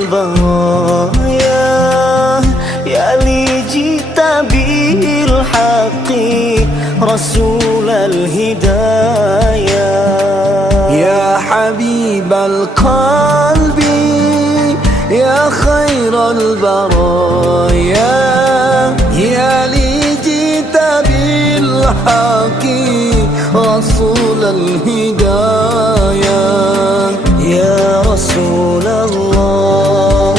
البرايا يا لي جئت بالحق رسول الهدايا يا حبيب القلب يا خير البرايا يا لي جئت بالحق رسول الهدايا يا رسول الله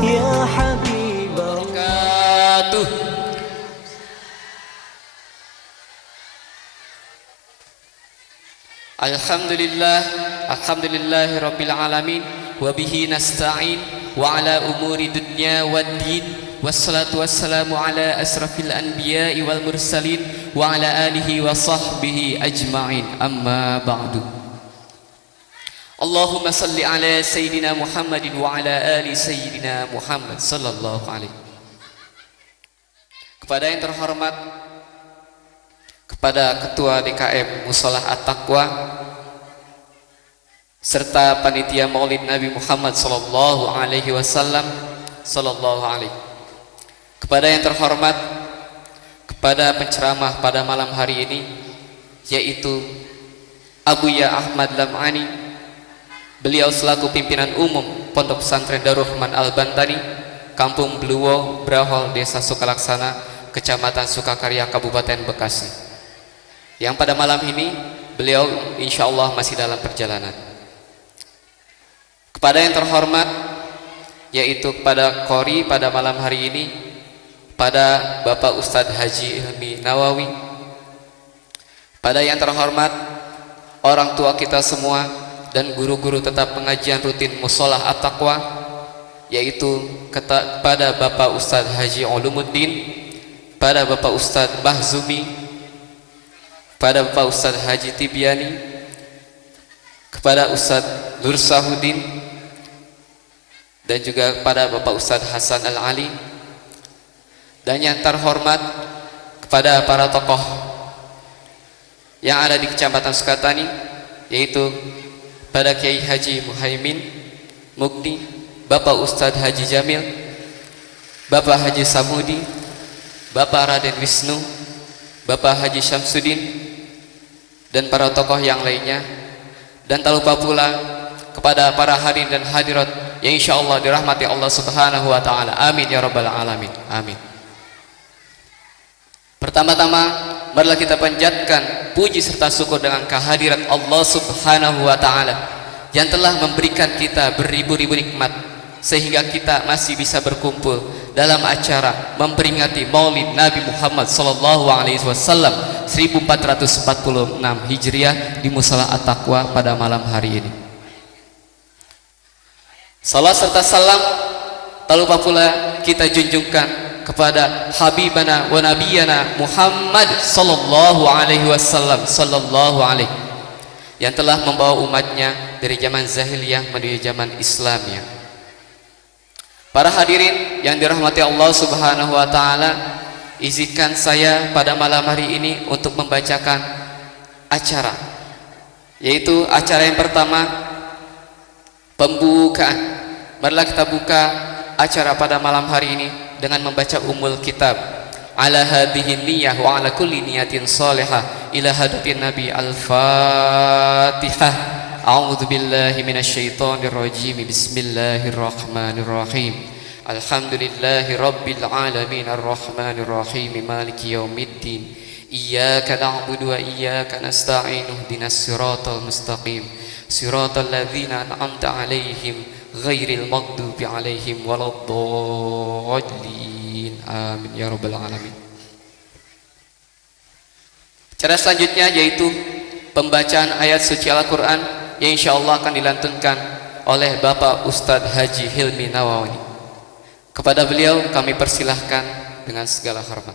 يا حبيب الله. Alhamdulillahi rabbil alamin wa bihi nasta'in wa ala umuri dunya waddin wassalatu wassalamu ala asrafil anbiya'i wal mursalin wa ala alihi wa sahbihi ajma'in, amma ba'du. Allahumma salli ala sayyidina Muhammadin wa ala ali sayyidina Muhammad sallallahu alaihi. Kepada yang terhormat, kepada Ketua DKM Musholah At-Taqwa serta panitia Maulid Nabi Muhammad sallallahu alaihi wasallam sallallahu alaihi. Kepada yang terhormat, kepada penceramah pada malam hari ini, yaitu Abuya Ahmad Lam'ani, beliau selaku pimpinan umum Pondok Pesantren Darul Rahman Al-Bantani, Kampung Beluwo, Brahol, Desa Sukalaksana, Kecamatan Sukakarya, Kabupaten Bekasi, yang pada malam ini beliau insya Allah masih dalam perjalanan. Kepada yang terhormat, yaitu kepada Qori pada malam hari ini, pada Bapak Ustadz Haji Hilmi Nawawi, pada yang terhormat orang tua kita semua dan guru-guru tetap pengajian rutin Musholah At-Taqwa, yaitu kepada Bapak Ustadz Haji Ulumuddin, pada Bapak Ustadz Bahzumi, pada Bapak Ustadz Haji Tibiani, kepada Ustadz Nur Sahudin, dan juga kepada Bapak Ustadz Hasan Al-Ali, dan yang terhormat kepada para tokoh yang ada di Kecamatan Sukatani, yaitu pada Kiai Haji Muhaimin Mugni, Bapak Ustadz Haji Jamil, Bapak Haji Samudi, Bapak Raden Wisnu, Bapak Haji Syamsuddin, dan para tokoh yang lainnya. Dan tak lupa pula kepada para hadirin dan hadirat yang insya Allah dirahmati Allah subhanahu wa ta'ala. Amin ya rabbal alamin. Amin. Pertama-tama marilah kita panjatkan puji serta syukur dengan kehadirat Allah subhanahu wa ta'ala yang telah memberikan kita beribu-ribu nikmat sehingga kita masih bisa berkumpul dalam acara memperingati Maulid Nabi Muhammad sallallahu alaihi wasallam 1446 Hijriah di Musholah At-Taqwa pada malam hari ini. Salam serta salam tak lupa pula kita junjungkan kepada Habibana wa Nabiyana Muhammad sallallahu alaihi wasallam sallallahu alaihi, yang telah membawa umatnya dari zaman Zahiliyah menuju zaman Islamiyah. Para hadirin yang dirahmati Allah subhanahu wa ta'ala, izinkan saya pada malam hari ini untuk membacakan acara, yaitu acara yang pertama, pembukaan. Marilah kita buka acara pada malam hari ini dengan membaca Ummul Kitab, ala hadhihi niyyah wa ala kulli niyatin salihah ila hadatin Nabi. Al-Fatihah. A'udzu billahi minasyaitonir rajim. Bismillahirrahmanirrahim. Alhamdulillahi rabbil alamin arrahmanir rahim maliki yaumiddin. Iyyaka na'budu wa iyyaka nasta'in ihdinas siratal mustaqim siratal ladzina an'amta 'alaihim ghairil maghdubi 'alaihim waladdallin. Amin ya rabbal alamin. Cara selanjutnya yaitu pembacaan ayat suci Al-Qur'an yang insyaallah akan dilantunkan oleh Bapak Ustadz Haji Hilmi Nawawi. Kepada beliau kami persilahkan dengan segala hormat.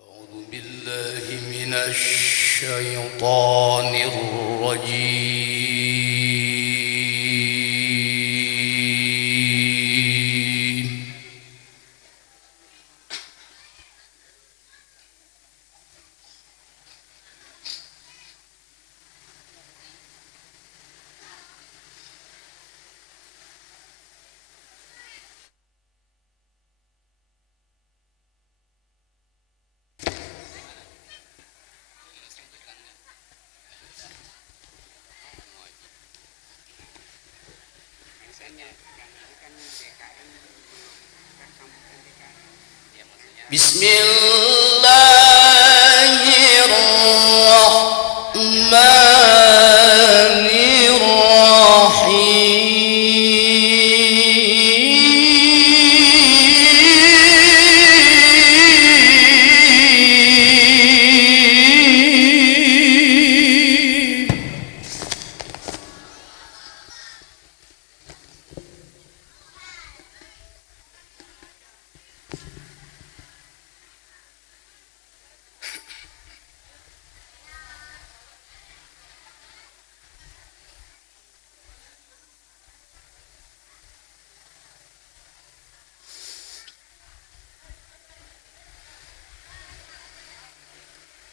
A'udzu billahi minasy syaithanir rajim.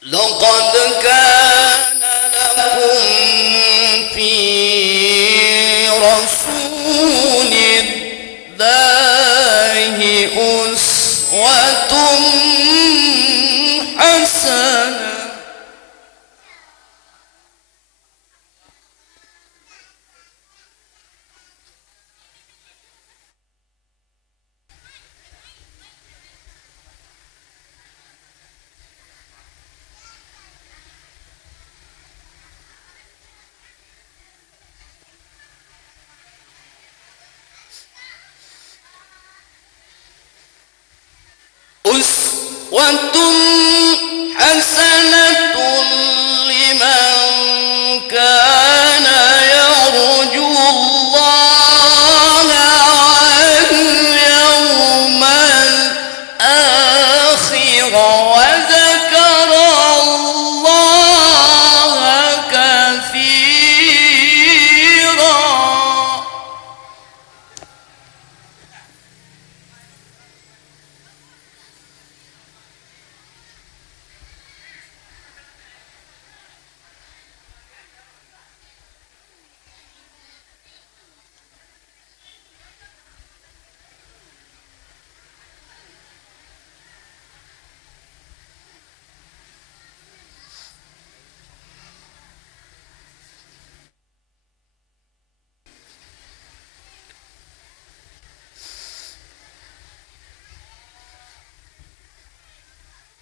لقد كان لكم في رسول الله أسوة حسنة أسوة حسنة لمن كان يرجو الله واليوم الآخر وذكر الله كثيرا.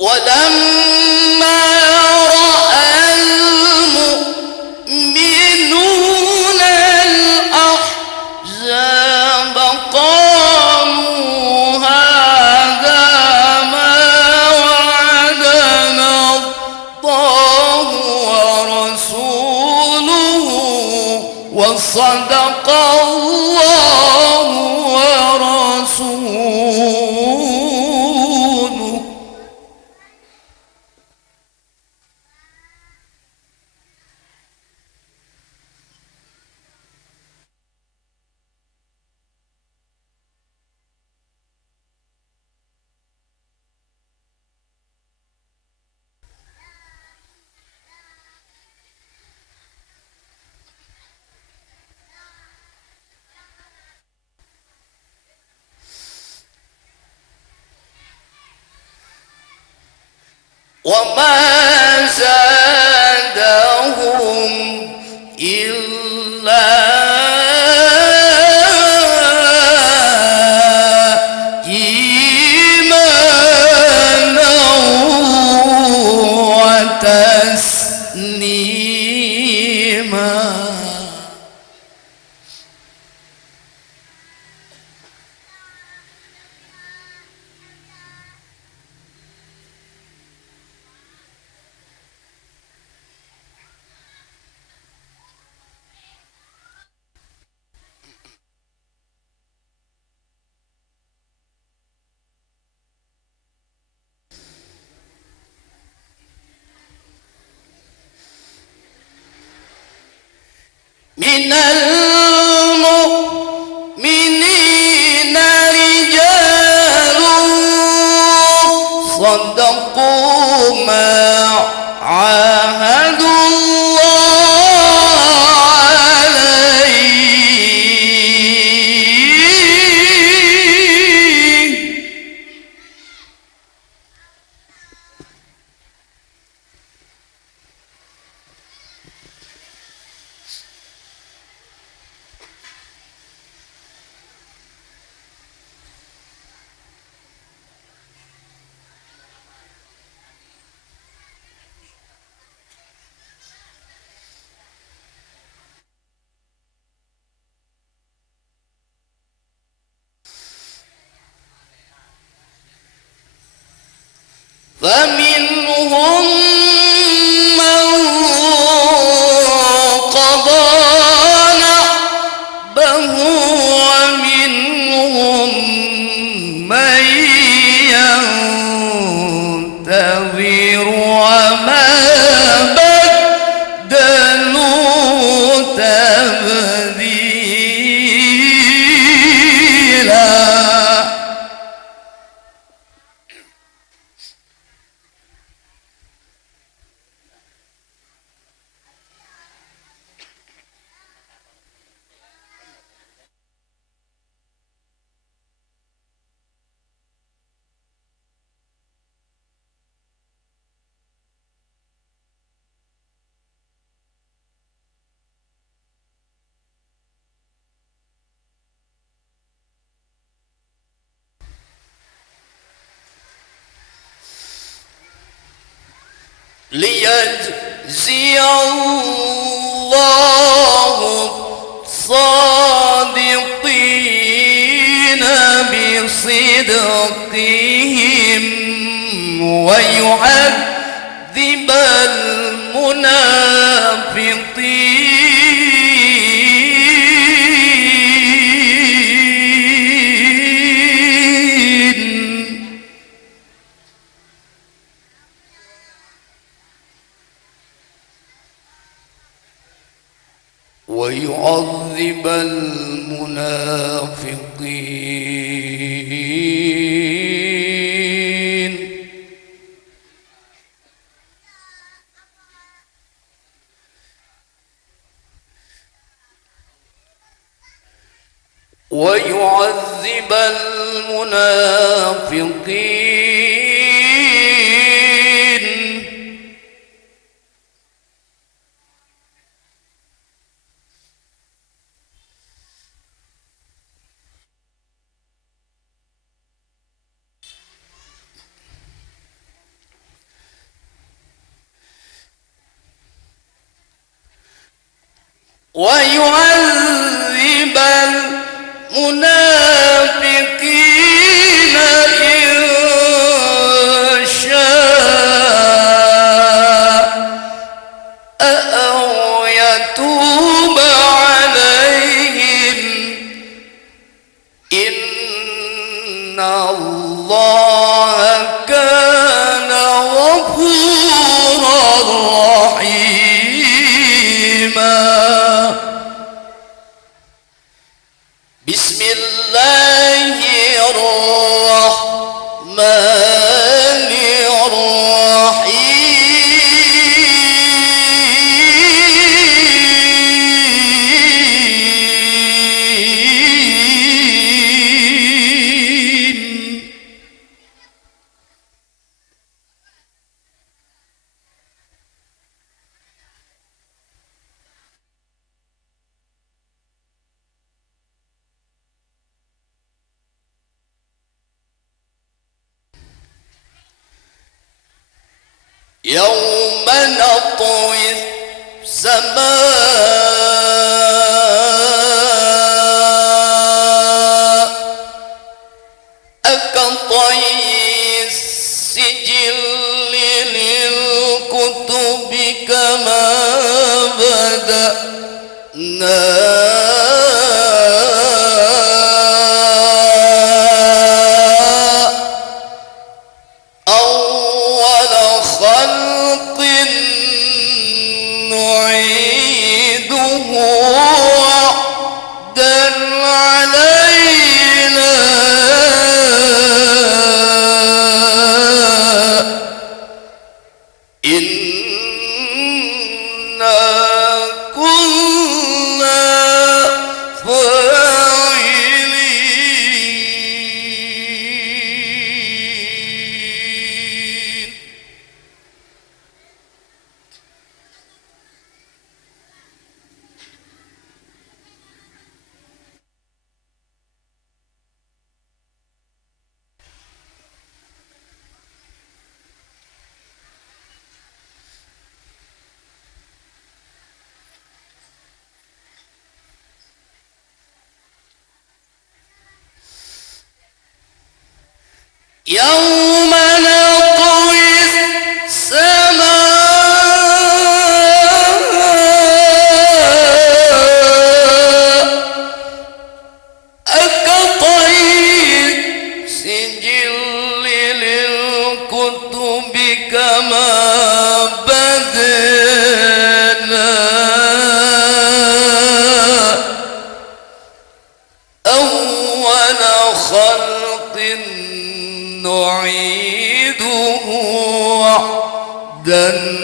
ولما رأى المؤمنون الأحزاب قالوا هذا ما وعدنا الله ورسوله وصدق الله ورسوله. وما زادهم إلا إيمانا وتسليما. من المؤمنين رجال صدقوا ما عاهدوا الله عليه. فمنهم من قضى نحبه ومنهم من ينتظر وما بدلوا تبديلا. ليجزي الله الصادقين بصدقهم ويعذب المنافقين. ويعذب المنافقين. ويعذب المنافقين. ويعذب المنافقين إن شاء أو يتوب عليهم إن الله كان غفورا رحيما. بسم الله الرحمن الرحيم. يوم نطوي السماء كطي السجل للكتب كما بدأنا أول خلق نعيده وعدا علينا إنا كنا فاعلين. يوم نطوي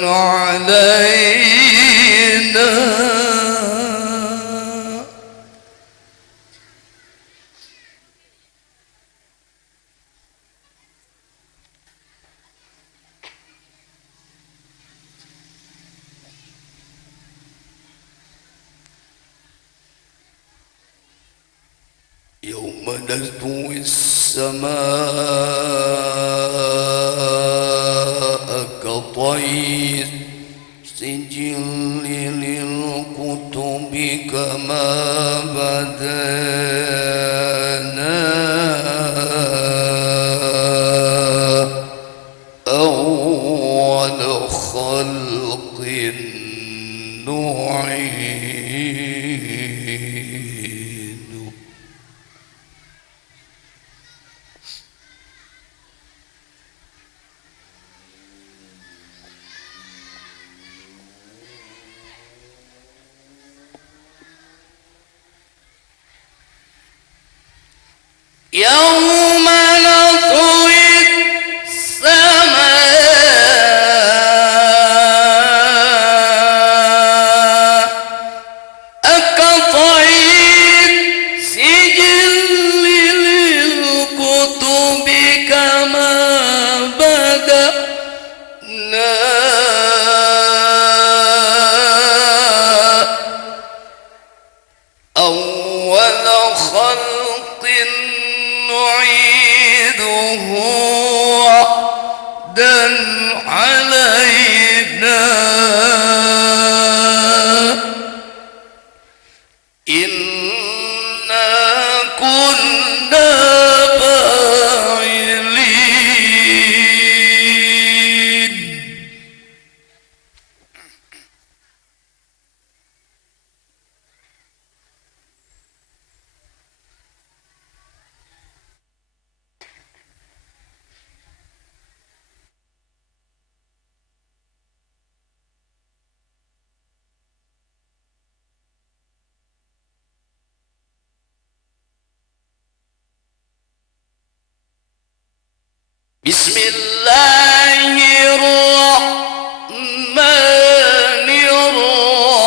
علينا يوم نطوي السماء كطي السجل للكتب كما بدأنا أول خلق نعيد. يوم نطوي السماء كطي السجل للكتب كما بدأنا أول خلق نعيده وعدا علينا إنا كنا فاعلين. بسم الله الرحمن الرحيم.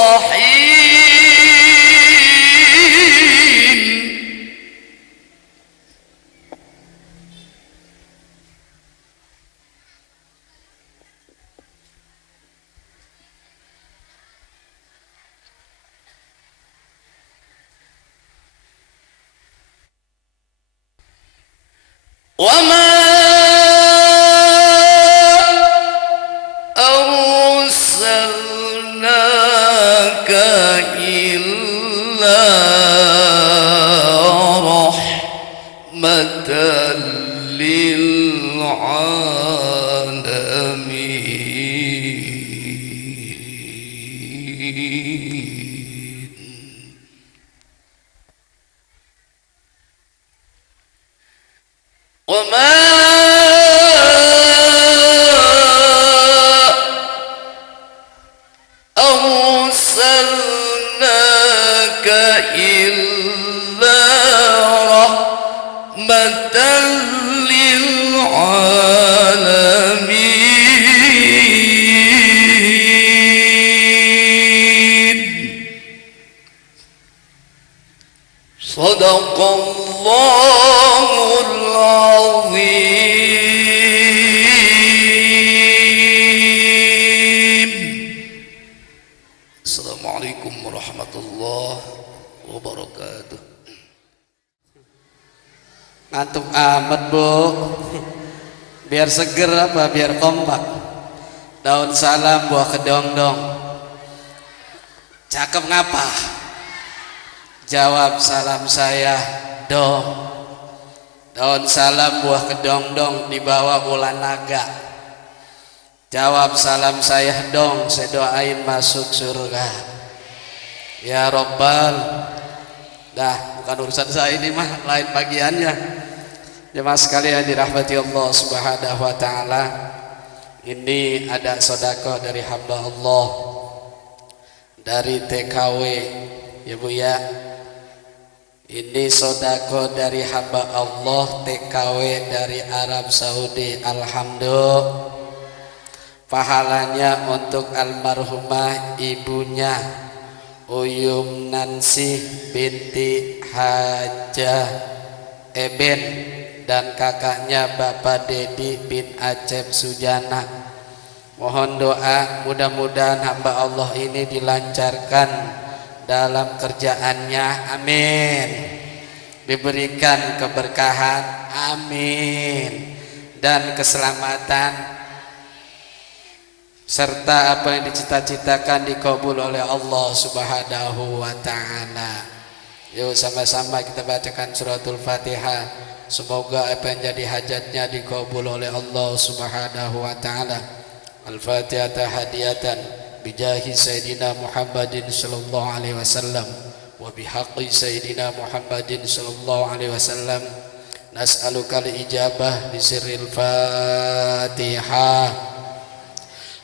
وما أرسلناك إلا رحمة للعالمين. وما أرسلناك إلا رحمة للعالمين. صدق الله العظيم. السلام عليكم ورحمة الله وبركاته. Ngantuk amat bu. Biar seger apa biar kompak. Daun salam buah kedong-dong. Cakep ngapa? Jawab salam saya dong. Daun salam buah kedong-dong dibawa ulan naga. Jawab salam saya dong, saya doain masuk surga. Ya Rabbal. Dah, bukan urusan saya ini mah, lain bagiannya. Jemaah sekalian dirahmati Allah Subhanahu wa taala. Ini ada sedekah dari hamba Allah dari TKW ya Bu ya. Ini sedekah dari hamba Allah TKW dari Arab Saudi. Alhamdulillah. pahalanya untuk almarhumah ibunya Uyum Nansi binti Hajah Eben dan kakaknya Bapak Dedi bin Acep Sujana. Mohon doa mudah-mudahan hamba Allah ini dilancarkan dalam kerjaannya, amin. Diberikan keberkahan, amin. Dan keselamatan serta apa yang dicita-citakan dikabul oleh Allah Subhanahu wa taala. Yuk sama-sama kita bacakan suratul Fatihah. Semoga apa yang jadi hajatnya dikabul oleh Allah Subhanahu wa taala. Al-Fatihah hadiyatan bijahi Sayyidina Muhammadin sallallahu alaihi wasallam wa bihaqqi Sayyidina Muhammadin sallallahu alaihi wasallam. Nas'aluka al-ijabah bisirril Fatihah.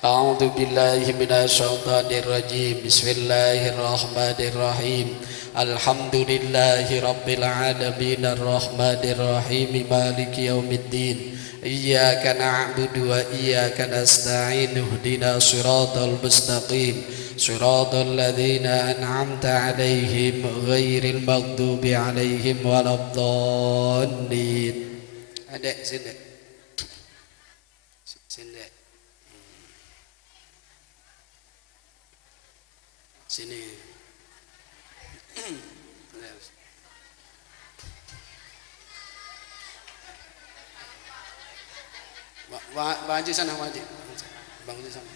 A'udzu billahi minasyaitonir rajim. Bismillahirrahmanirrahim. Alhamdulillahi rabbil alamin arrahmanir rahim maliki yaumiddin. Iyyaka na'budu wa iyyaka nasta'in. Ihdinash shiratal mustaqim. Shiratal ladzina an'amta 'alaihim ghairil maghdubi 'alaihim waladdallin. Adek sini. Sini. Sini. Maju sana, maju. Bang sana.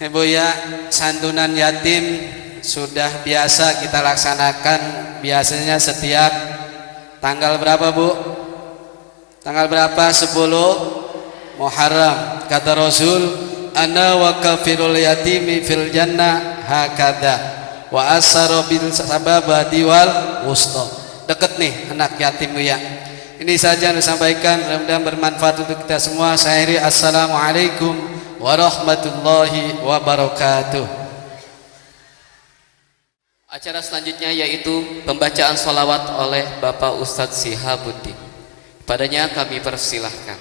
Ibu ya, santunan yatim sudah biasa kita laksanakan biasanya setiap tanggal berapa, Bu? Tanggal berapa? 10 Muharram. Kata Rasul, ana wa kafirul yatimi fil jannah hakada wa asara bil sababati wal wusta. Deket nih anak yatim ya. Ini saja yang disampaikan, mudah-mudahan bermanfaat untuk kita semua. Saya akhiri, assalamualaikum warahmatullahi wabarakatuh. Acara selanjutnya yaitu pembacaan sholawat oleh Bapak Ustadz Sihabuddin. Padanya kami persilahkan.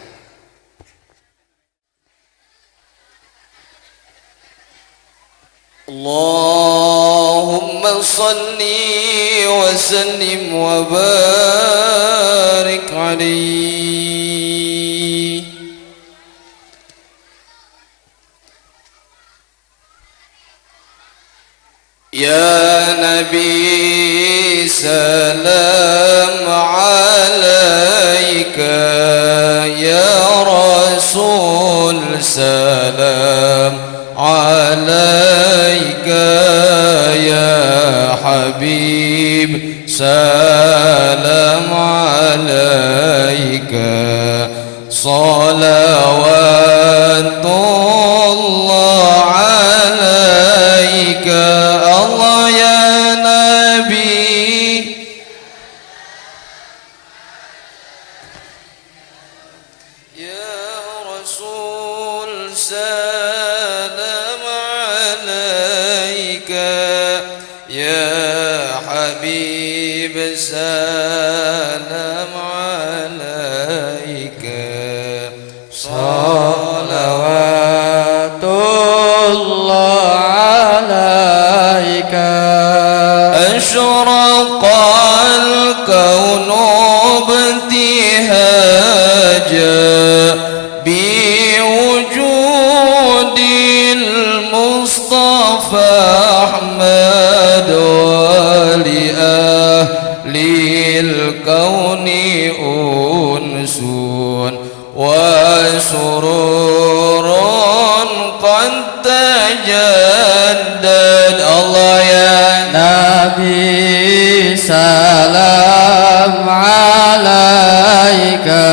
Allahumma salli wa sallim wa barik alaihi. Ya Nabi salam alaika, ya Rasul salam alaika, ya Habib salam alaika, salawatullah alaika. Allah ya Nabi, ya Rasul salam alaika, ya Habib salam alaika, salawatullah alaika. Ashraqal kaunu ibtihaja biwujudil Mustafa Ahmad wa li ahlil kauni unsun wa sururun qad tajaddad. Allah ya Nabi salam alaika,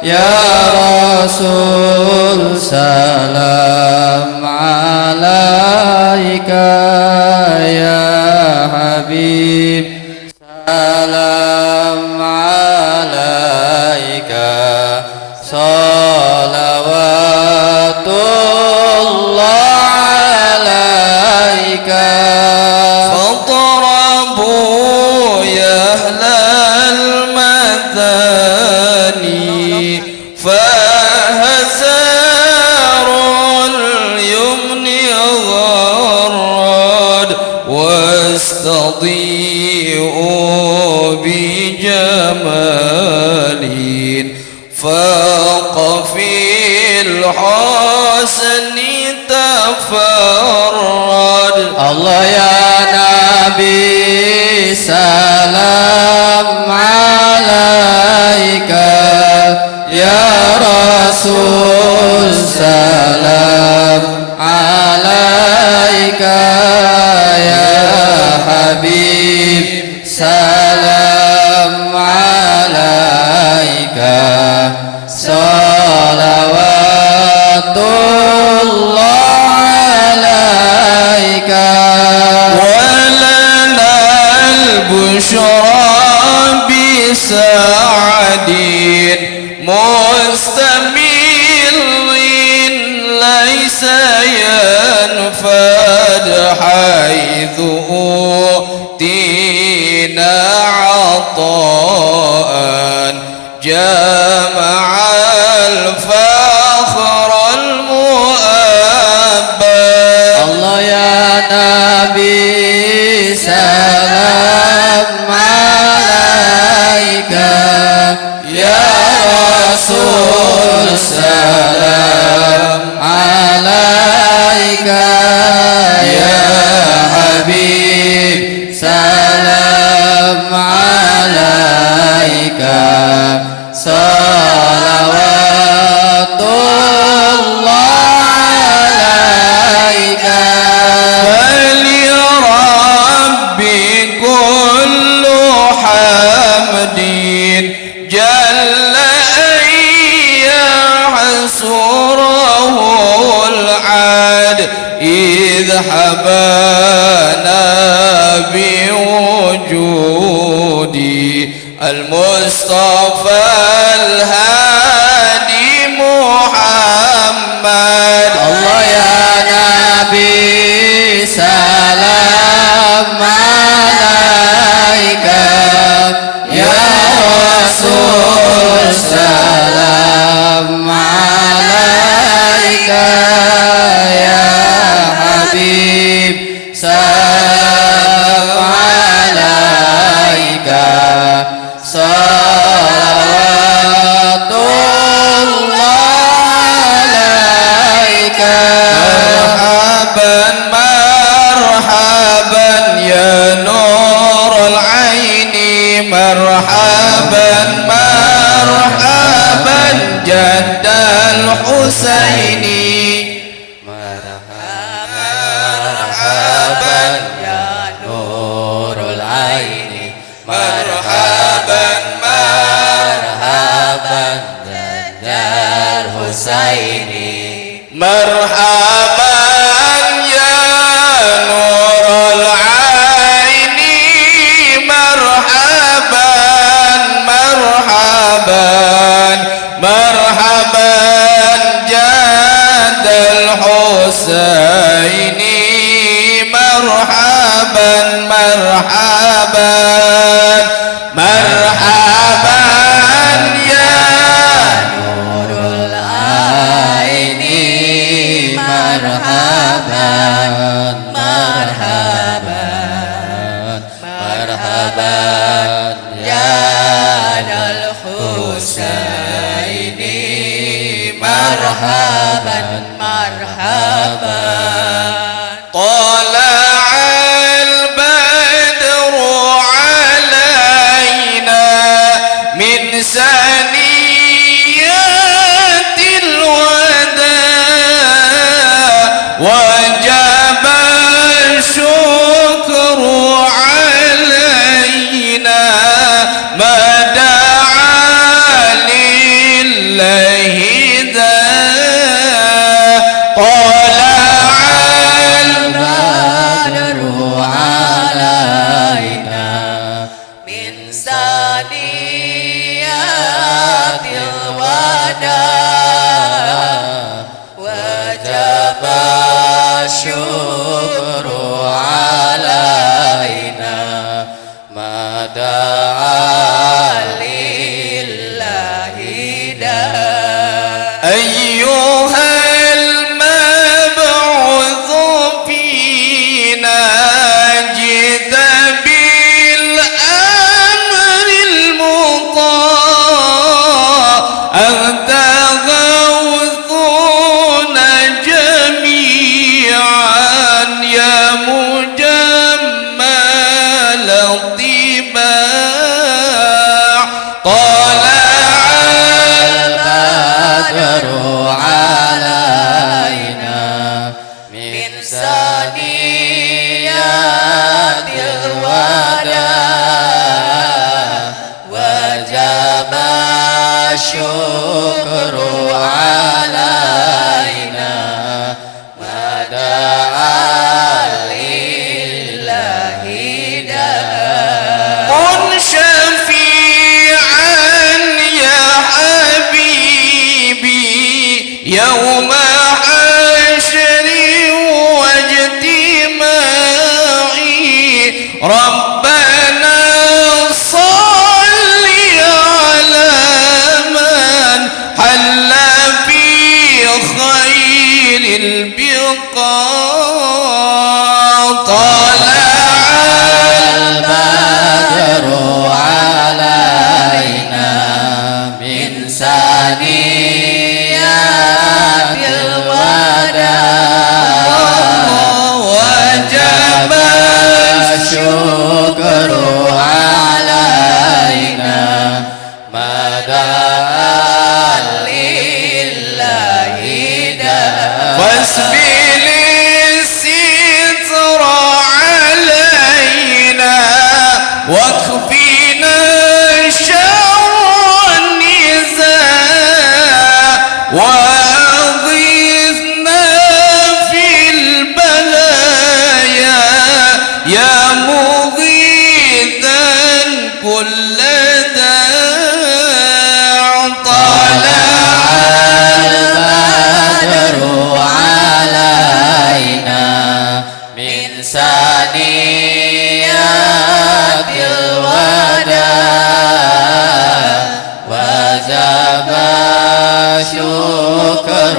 ya Rasul salam alaika, ya Habib salam alaika, salawat جمال فاق في الحسن تفرد. Allah ya Nabi salam alaika, ya Rasul salam alaika, ya Habib salam alaika, salawatullah alaika. ولنا البشرى بسعد مستمر ليس ينفد حيث أوتينا عطاء جمع الفخر المؤبد. Allah ya Nabi salam alaika, ya Rasul salam alaika, ya Habib salam alaika, salawatullah alaika. فلرب كل حمد جل أن يحصره العاد إذ حبانا بوجودي المصطفى الهادي محمد. Allah ya Nabi salam alaika, ya Rasul salam alaika, ya Habib salam alaika, salawatullah alaika. مرحبا مرحبا يا نور العين مرحبا مرحبا جد الحسين مرحبا ya Nurul Aini, مرحبا marhaban Jadal Husaini. مرحبا يا نور العين مرحبا مرحبا مرحبا جد الحسين مرحبا مرحبا مرحبا يا Nurul Aini, marhaban marhaban marhaban Jadal Husaini, marhaban marhaban. طلع البدر علينا من ثنيات الوداع وجب الشكر علينا ما دعا لله داع. طلع البدر علينا من ثنيات الوداع وجب الشكر علينا ما دعا لله داع. أيها المبعوث فينا جئت بالأمر المطاع يوم حشر واجتماعي ربنا صل على من حل في خير البقاع طلع البدر علينا من ثنيات الوداع وجب الشكر علينا ما دعا لله داع واسبل الستر علينا واكفنا شر النزاع واغثنا في البلايا يا مغيثا كل داع طلع البدر علينا من ثنيات الوداع وجب الشكر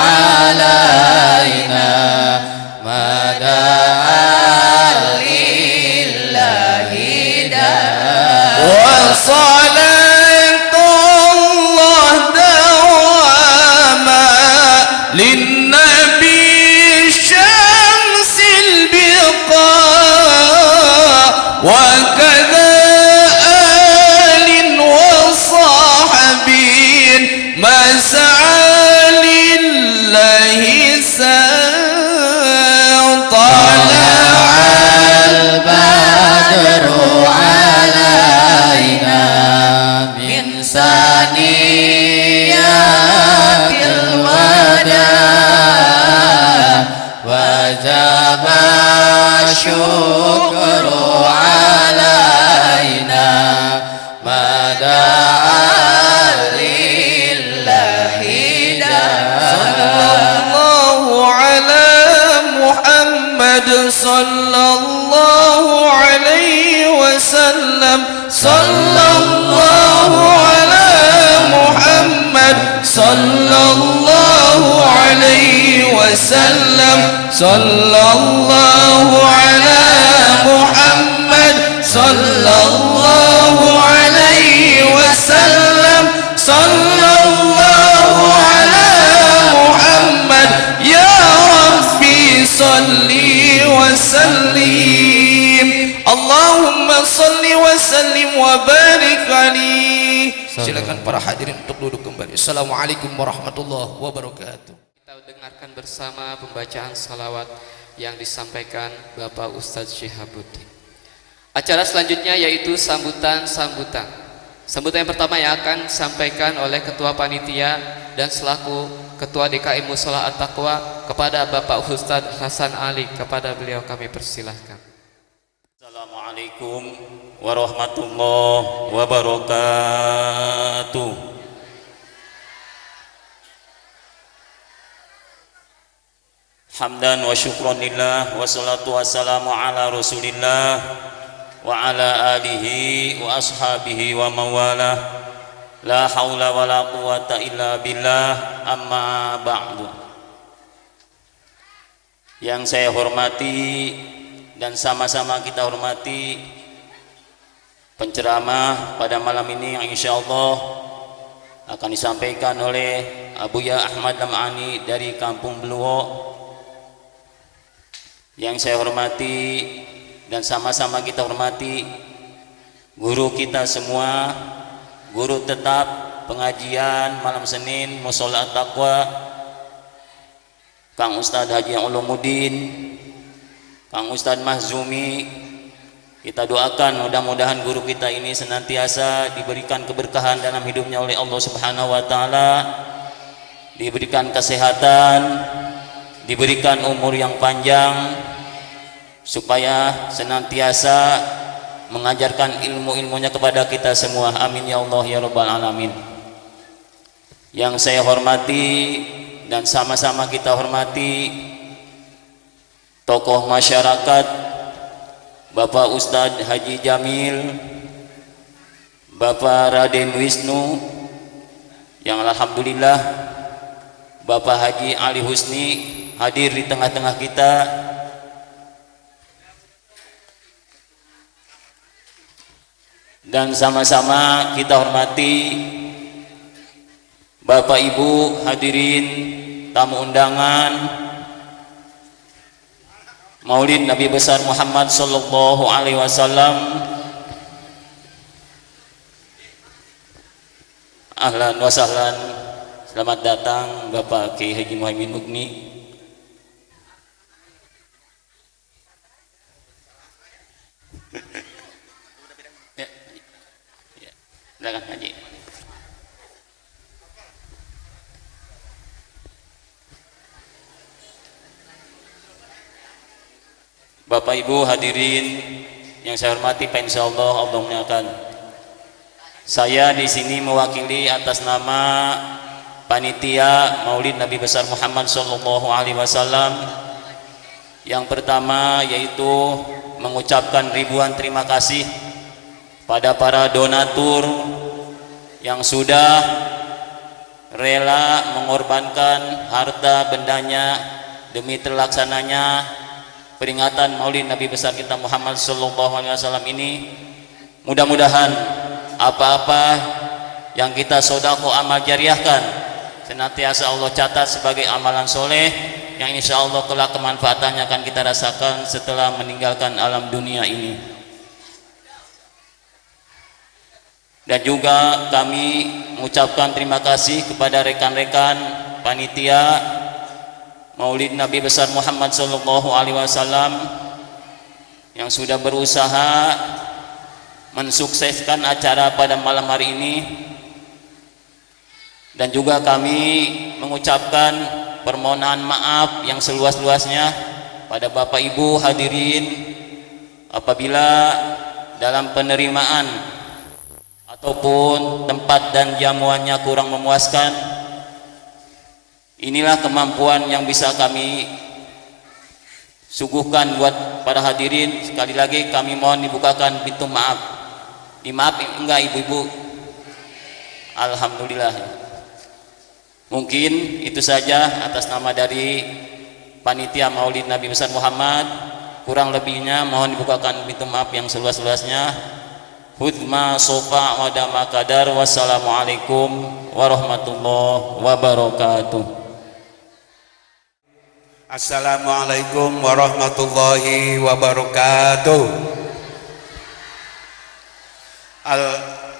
علينا ما دعا لله داع وصلاة الله دواما للنبي شمس البقاع وكذا آل وصحب ما سعى لله ساع طلع البدر علينا من ثنيات الوداع وجب الشكر علينا ما دعا لله داع الله على محمد صلى الله عليه وسلم صلى الله على محمد صلى الله عليه وسلم صلى الله على محمد صلى الله عليه وسلم صلى الله على محمد يا ربي صل وسلم اللهم صل وسلم وبارك عليه. Silakan para hadirin untuk duduk kembali. Assalamualaikum warahmatullahi wabarakatuh. Kita dengarkan bersama pembacaan salawat yang disampaikan Bapak Ustadz Syihabuddin. Acara selanjutnya yaitu sambutan-sambutan. Sambutan yang pertama yang akan disampaikan oleh Ketua Panitia dan selaku Ketua DKM Mushola At-Taqwa kepada Bapak Ustadz Hasan Ali. Kepada beliau kami persilahkan. Assalamualaikum warahmatullahi wabarakatuh. Hamdan wa syukran lillah wa salatu wassalamu ala rasulillah wa ala alihi wa ashabihi wa mawalah. La haula wa la quwata illa billah, amma ba'du. Yang saya hormati dan sama-sama kita hormati penceramah pada malam ini yang insyaallah akan disampaikan oleh Abuya Ahmad Dam'ani dari Kampung Beluwo. Yang saya hormati dan sama-sama kita hormati guru kita semua, guru tetap pengajian malam Senin Mushola At-Taqwa, Kang Ustadz Haji Ulumuddin, Kang Ustadz Mahzumi. Kita doakan mudah-mudahan guru kita ini senantiasa diberikan keberkahan dalam hidupnya oleh Allah Subhanahu wa taala, diberikan kesehatan, diberikan umur yang panjang, supaya senantiasa mengajarkan ilmu-ilmunya kepada kita semua. Amin ya Allah ya rabbal alamin. Yang saya hormati dan sama-sama kita hormati tokoh masyarakat Bapak Ustadz Haji Jamil, Bapak Raden Wisnu, yang alhamdulillah Bapak Haji Ali Husni hadir di tengah-tengah kita. Dan sama-sama kita hormati Bapak Ibu hadirin tamu undangan Maulid Nabi besar Muhammad sallallahu alaihi wasallam. Ahlan wa sahlan, selamat datang Bapak Kiai Haji Muhaimin Mugni. Silakan Haji. Bapak Ibu hadirin yang saya hormati, Pak insyaallah Allah muliakan. Saya di sini mewakili atas nama panitia Maulid Nabi besar Muhammad sallallahu alaihi wasallam. Yang pertama yaitu mengucapkan ribuan terima kasih pada para donatur yang sudah rela mengorbankan harta bendanya demi terlaksananya peringatan Maulid Nabi besar kita Muhammad sallallahu alaihi wasallam ini. Mudah-mudahan apa-apa yang kita sedekah amal jariahkan senantiasa Allah catat sebagai amalan soleh yang insya Allah kelak kemanfaatannya akan kita rasakan setelah meninggalkan alam dunia ini. Dan juga kami mengucapkan terima kasih kepada rekan-rekan panitia Maulid Nabi besar Muhammad sallallahu alaihi wasallam yang sudah berusaha mensukseskan acara pada malam hari ini. Dan juga kami mengucapkan permohonan maaf yang seluas-luasnya pada Bapak Ibu hadirin apabila dalam penerimaan ataupun tempat dan jamuannya kurang memuaskan. Inilah kemampuan yang bisa kami suguhkan buat para hadirin. Sekali lagi kami mohon dibukakan pintu maaf. Dimaaf enggak ibu-ibu? Alhamdulillah. Mungkin itu saja atas nama dari panitia Maulid Nabi besar Muhammad. Kurang lebihnya mohon dibukakan pintu maaf yang seluas-luasnya. Hudma sofa wadama kadar. Wassalamualaikum warahmatullahi wabarakatuh. Assalamualaikum warahmatullahi wabarakatuh.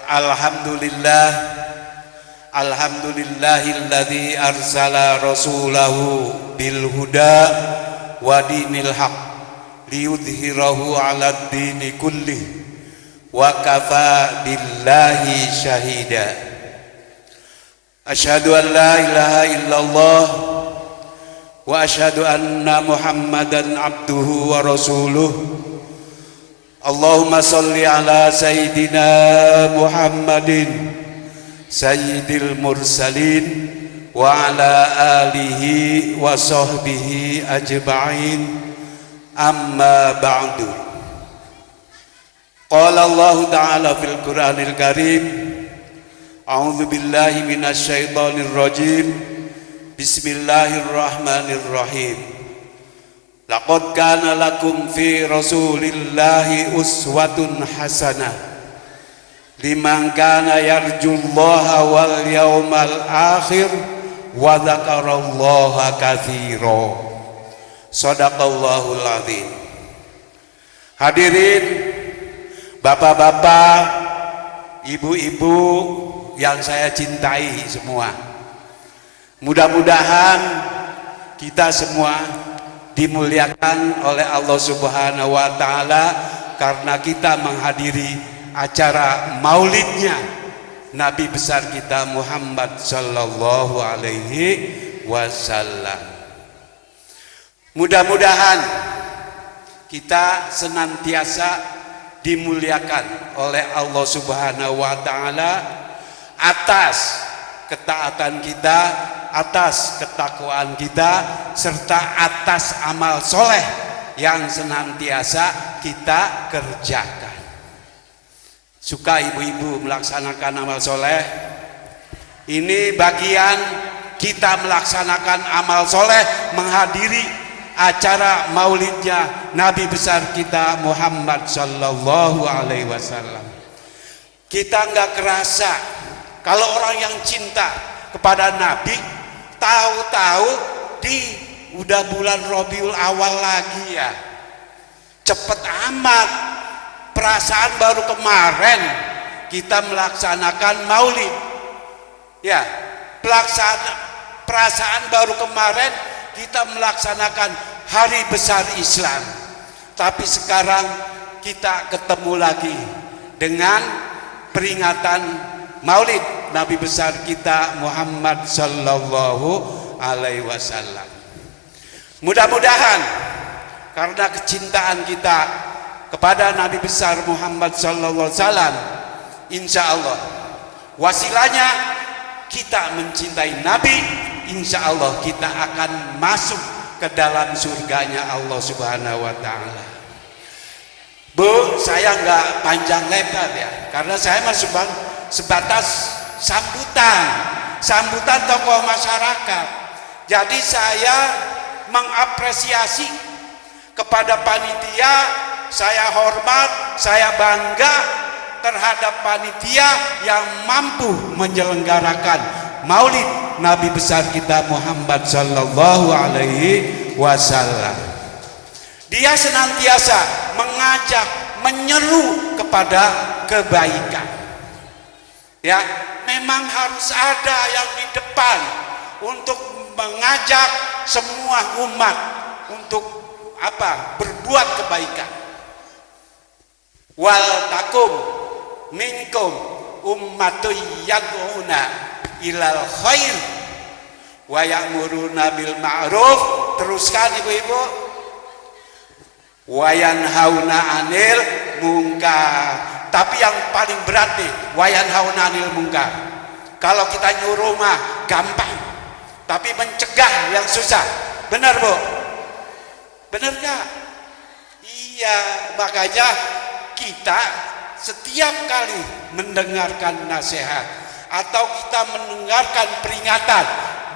Alhamdulillah, alhamdulillahilladzi arsala rasulahu bil huda wa dinil haq liyudhhirahu 'alad dini kullih wa kafa billahi syahida. Asyhadu an la ilaha illallah wa asyhadu anna Muhammadan abduhu wa rasuluh. Allahumma salli ala sayyidina Muhammadin sayyidil mursalin wa ala alihi wa sahbihi ajma'in. Amma ba'du. Qala Allah ta'ala fil Qur'anil Karim, a'udzu billahi minasy syaithanir rajim. Bismillahirrahmanirrahim. Laqad kana lakum fi Rasulillahi uswatun hasanah liman kana yarjullaha wal yawmal akhir wa dzakarallaha katsira. Shadaqallahul azim. Hadirin bapak-bapak, ibu-ibu yang saya cintai semua, mudah-mudahan kita semua dimuliakan oleh Allah Subhanahu wa taala karena kita menghadiri acara maulidnya Nabi besar kita Muhammad sallallahu alaihi wasallam. Mudah-mudahan kita senantiasa dimuliakan oleh Allah Subhanahu wa taala atas ketaatan kita atas ketakwaan kita serta atas amal soleh yang senantiasa kita kerjakan. Suka ibu-ibu melaksanakan amal soleh? Ini bagian kita melaksanakan amal soleh, menghadiri acara maulidnya Nabi besar kita Muhammad sallallahu alaihi wasallam. Kita nggak kerasa kalau orang yang cinta kepada Nabi, tahu-tahu udah bulan Rabiul Awal lagi ya. Cepet amat. Perasaan baru kemarin kita melaksanakan maulid. Ya, perasaan baru kemarin kita melaksanakan hari besar Islam. Tapi sekarang kita ketemu lagi dengan peringatan maulid Nabi besar kita Muhammad sallallahu alaihi wasallam. Mudah-mudahan karena kecintaan kita kepada Nabi besar Muhammad sallallahu alaihi wasallam, insya Allah wasilanya kita mencintai Nabi, insya Allah kita akan masuk ke dalam surganya Allah Subhanahu wa taala. Bu, saya nggak panjang lebar ya, karena saya masih sebatas sambutan tokoh masyarakat. Jadi saya mengapresiasi kepada panitia, saya hormat, saya bangga terhadap panitia yang mampu menyelenggarakan maulid Nabi besar kita Muhammad sallallahu alaihi wasallam. Dia senantiasa mengajak, menyeru kepada kebaikan. Ya, memang harus ada yang di depan untuk mengajak semua umat untuk apa? Berbuat kebaikan. Wal takum minkum ummatun yad'una ilal khair wa ya'muruna bil ma'ruf. Teruskan ibu-ibu. Wa yanhauna 'anil munkar. Tapi yang paling berat nih, wa yanhauna 'anil munkar. Kalau kita nyuruh mah gampang, tapi mencegah yang susah. Benar, Bu? Benar gak? Iya, makanya kita setiap kali mendengarkan nasihat atau kita mendengarkan peringatan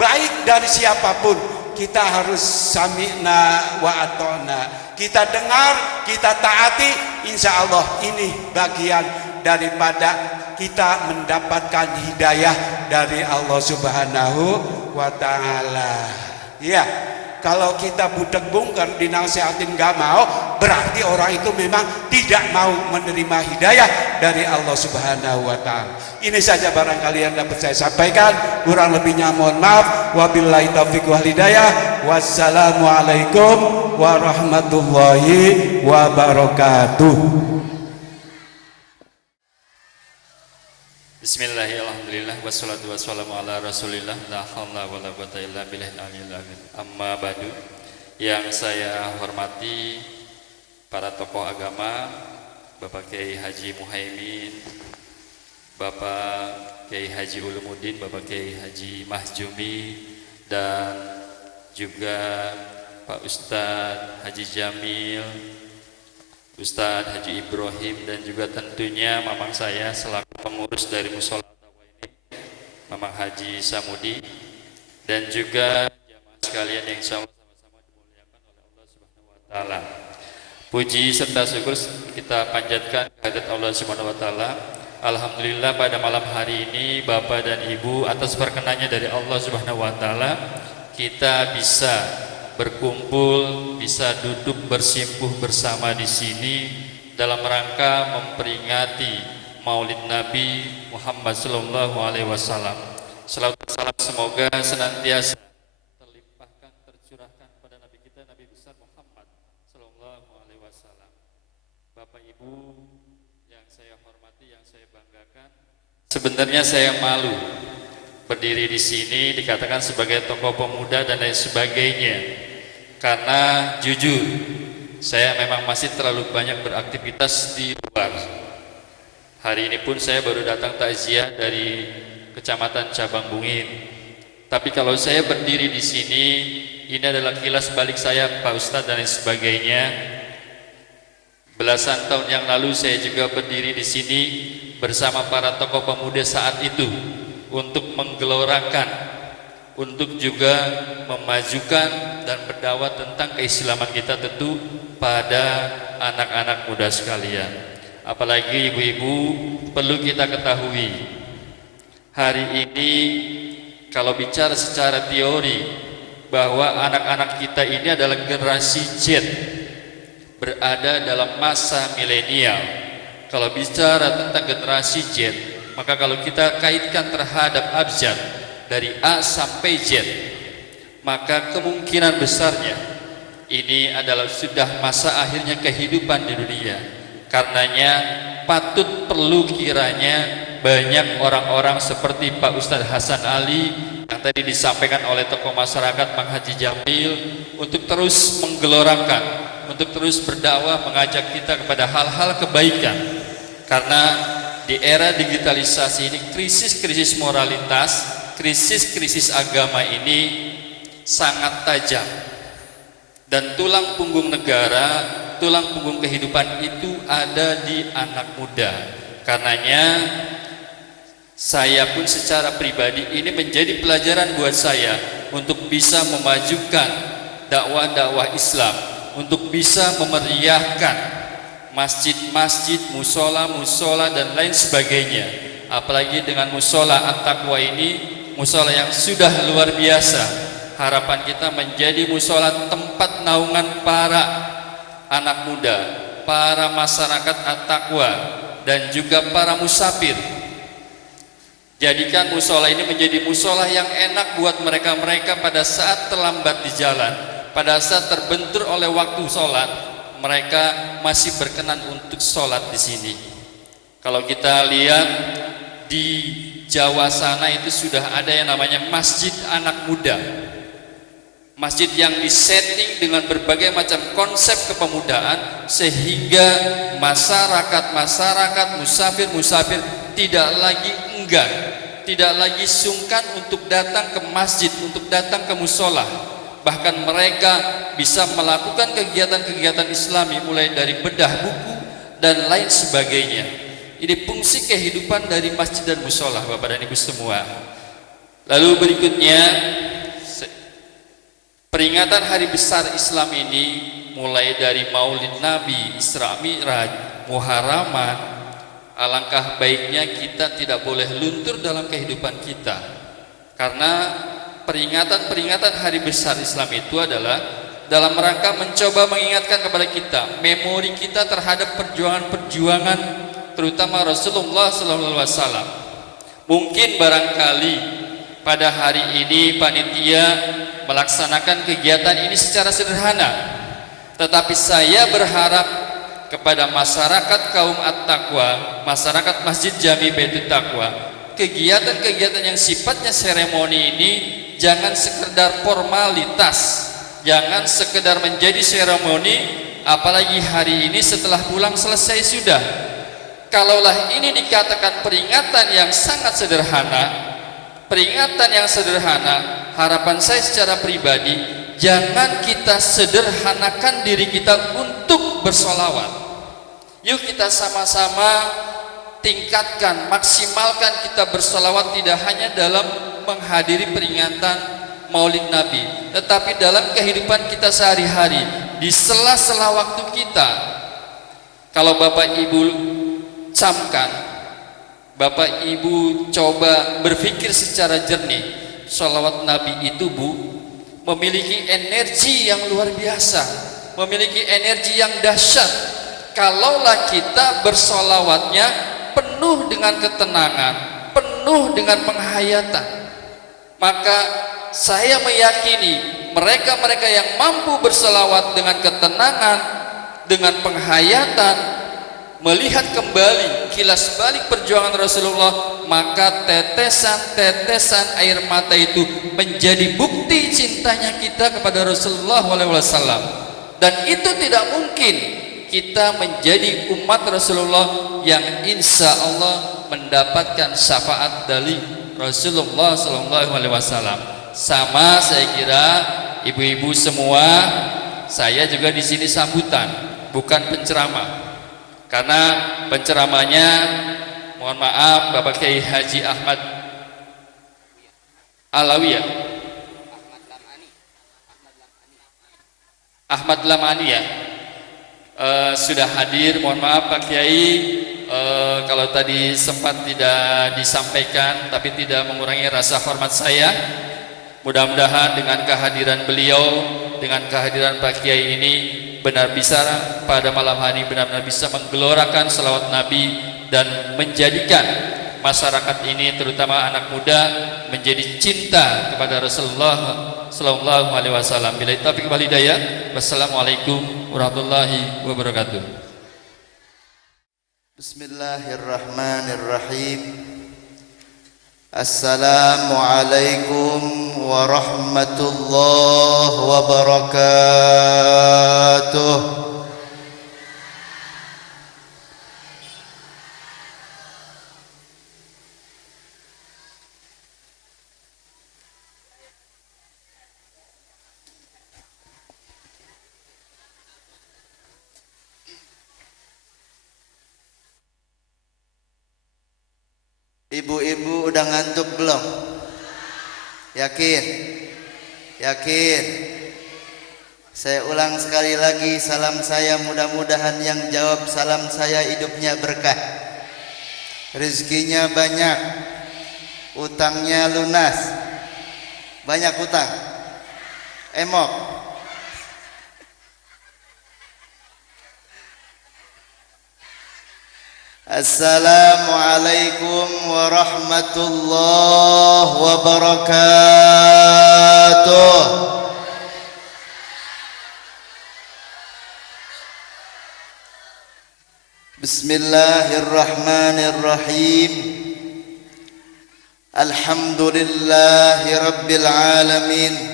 baik dari siapapun, kita harus sami'na wa ata'na. Kita dengar, kita taati, insya Allah ini bagian daripada kita mendapatkan hidayah dari Allah Subhanahu wa ta'ala. Ya, kalau kita budek bungker dinasihatin gak mau, berarti orang itu memang tidak mau menerima hidayah dari Allah Subhanahu wa ta'ala. Ini saja barangkali yang dapat saya sampaikan, kurang lebihnya mohon maaf. Wabillahi taufiq wal hidayah. Wassalamualaikum warahmatullahi wabarakatuh. Bismillahirrahmanirrahim. Wassalatu wassalamu ala rasulillah. La haula wala quwwata illa billahil aliyyil azim. Amma ba'du. Yang saya hormati para tokoh agama, Bapak Kiai Haji Muhaimin, Bapak Kiai Haji Ulumuddin, Bapak Kiai Haji Mahjumi, dan juga Pak Ustadz Haji Jamil, Ustadz Haji Ibrahim, dan juga tentunya mamang saya selaku pengurus dari Mushola Taqwa ini, Mamang Haji Samudi, dan juga jamaah sekalian yang insya Allah sama-sama dimuliakan oleh Allah Subhanahu wa ta'ala. Puji serta syukur kita panjatkan kehadirat Allah Subhanahu wa ta'ala. Alhamdulillah pada malam hari ini Bapak dan Ibu atas perkenannya dari Allah Subhanahu wa ta'ala kita bisa berkumpul, bisa duduk bersimpuh bersama di sini dalam rangka memperingati Maulid Nabi Muhammad sallallahu alaihi wasallam. Selawat salam semoga senantiasa terlimpahkan, tercurahkan pada Nabi kita, Nabi besar Muhammad sallallahu alaihi wasallam. Bapak Ibu yang saya hormati, yang saya banggakan, sebenarnya saya malu berdiri di sini dikatakan sebagai tokoh pemuda dan lain sebagainya. Karena jujur, saya memang masih terlalu banyak beraktivitas di luar. Hari ini pun saya baru datang takziah dari Kecamatan Cabang Bungin. Tapi kalau saya berdiri di sini, ini adalah kilas balik saya, Pak Ustadz dan lain sebagainya. Belasan tahun yang lalu saya juga berdiri di sini bersama para tokoh pemuda saat itu untuk menggelorakan, untuk juga memajukan dan berdakwah tentang keislaman kita tentu pada anak-anak muda sekalian. Apalagi ibu-ibu, perlu kita ketahui, hari ini kalau bicara secara teori bahwa anak-anak kita ini adalah generasi Z, berada dalam masa milenial. Kalau bicara tentang generasi Z, maka kalau kita kaitkan terhadap abjad dari A sampai Z, maka kemungkinan besarnya ini adalah sudah masa akhirnya kehidupan di dunia. Karenanya patut perlu kiranya banyak orang-orang seperti Pak Ustadz Hasan Ali yang tadi disampaikan oleh tokoh masyarakat Bang Haji Jamil untuk terus menggelorakan, untuk terus berdakwah, mengajak kita kepada hal-hal kebaikan. Karena di era digitalisasi ini, krisis-krisis moralitas, krisis-krisis agama ini sangat tajam. Dan tulang punggung negara, tulang punggung kehidupan itu ada di anak muda. Karenanya saya pun secara pribadi ini menjadi pelajaran buat saya untuk bisa memajukan dakwah-dakwah Islam, untuk bisa memeriahkan masjid-masjid, musola-musola dan lain sebagainya. Apalagi dengan musola At-Taqwa ini, musola yang sudah luar biasa. Harapan kita menjadi musola tempat naungan para anak muda, para masyarakat At-Taqwa dan juga para musafir. Jadikan musola ini menjadi musola yang enak buat mereka-mereka pada saat terlambat di jalan, pada saat terbentur oleh waktu sholat, mereka masih berkenan untuk sholat di sini. Kalau kita lihat di Jawa sana itu sudah ada yang namanya Masjid Anak Muda, masjid yang disetting dengan berbagai macam konsep kepemudaan sehingga masyarakat musafir tidak lagi enggan, tidak lagi sungkan untuk datang ke masjid, untuk datang ke musola. Bahkan mereka bisa melakukan kegiatan-kegiatan Islami mulai dari bedah buku dan lain sebagainya. Ini fungsi kehidupan dari masjid dan musola, Bapak dan Ibu semua. Lalu berikutnya, peringatan hari besar Islam ini mulai dari Maulid Nabi, Isra Mi'raj, Muharraman. Alangkah baiknya kita tidak boleh luntur dalam kehidupan kita, karena peringatan-peringatan hari besar Islam itu adalah dalam rangka mencoba mengingatkan kepada kita memori kita terhadap perjuangan-perjuangan terutama Rasulullah SAW. Mungkin barangkali pada hari ini panitia melaksanakan kegiatan ini secara sederhana, tetapi saya berharap kepada masyarakat kaum At-Taqwa, masyarakat Masjid Jami Baitul Taqwa, kegiatan-kegiatan yang sifatnya seremoni ini jangan sekedar formalitas, jangan sekedar menjadi seremoni, apalagi hari ini setelah pulang selesai sudah. Kalaulah ini dikatakan peringatan yang sangat sederhana, harapan saya secara pribadi, jangan kita sederhanakan diri kita untuk bersolawat. Yuk kita sama-sama tingkatkan, maksimalkan kita bersolawat tidak hanya dalam menghadiri peringatan Maulid Nabi, tetapi dalam kehidupan kita sehari-hari, di sela-sela waktu kita. Kalau Bapak Ibu camkan, Bapak Ibu coba berpikir secara jernih, sholawat Nabi itu memiliki energi yang luar biasa, memiliki energi yang dahsyat. Kalaulah kita bersolawatnya penuh dengan ketenangan, penuh dengan penghayatan, maka saya meyakini mereka-mereka yang mampu bersolawat dengan ketenangan, dengan penghayatan, melihat kembali kilas balik perjuangan Rasulullah, maka tetesan-tetesan air mata itu menjadi bukti cintanya kita kepada Rasulullah SAW. Dan itu tidak mungkin kita menjadi umat Rasulullah yang insya Allah mendapatkan syafaat dari Rasulullah SAW. Sama saya kira ibu-ibu semua, saya juga di sini sambutan, bukan penceramah. Karena penceramahnya, mohon maaf, Bapak Kiai Haji Ahmad Alawiyah, Ahmad Lamani ya, sudah hadir. Mohon maaf Pak Kiai, kalau tadi sempat tidak disampaikan, tapi tidak mengurangi rasa hormat saya. Mudah-mudahan dengan kehadiran beliau, dengan kehadiran Pak Kiai ini, benar bisa pada malam hari benar-benar bisa menggelorakan selawat Nabi dan menjadikan masyarakat ini, terutama anak muda, menjadi cinta kepada Rasulullah Sallallahu Alaihi Wasallam. Bila taufiq wal hidayah. Wassalamualaikum warahmatullahi wabarakatuh. Bismillahirrahmanirrahim. Assalamualaikum warahmatullahi wabarakatuh. Ibu-ibu udah ngantuk belum? Yakin? Yakin? Saya ulang sekali lagi, salam saya, mudah-mudahan yang jawab salam saya hidupnya berkah, rezekinya banyak, utangnya lunas. Banyak utang? Emok? Assalamualaikum warahmatullahi wabarakatuh. Bismillahirrahmanirrahim. Alhamdulillahi rabbil alamin.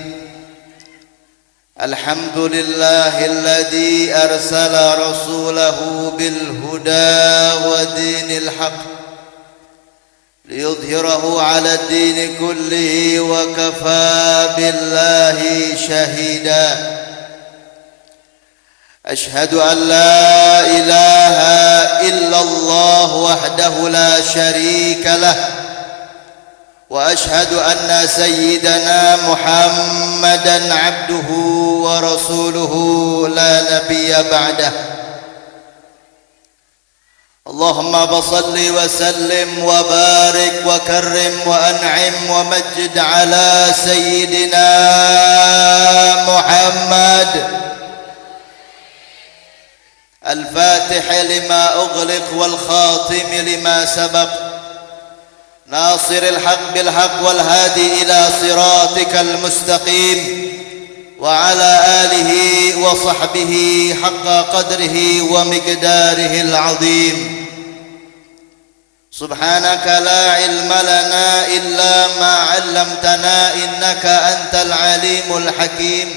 الحمد لله الذي أرسل رسوله بالهدى ودين الحق ليظهره على الدين كله وكفى بالله شهيدا أشهد أن لا إله إلا الله وحده لا شريك له وأشهد أن سيدنا محمدًا عبده ورسوله لا نبي بعده اللهم صل وسلم وبارك وكرم وأنعم ومجد على سيدنا محمد الفاتح لما أغلق والخاتم لما سبق ناصر الحق بالحق والهادي إلى صراطك المستقيم وعلى آله وصحبه حق قدره ومقداره العظيم سبحانك لا علم لنا إلا ما علمتنا إنك أنت العليم الحكيم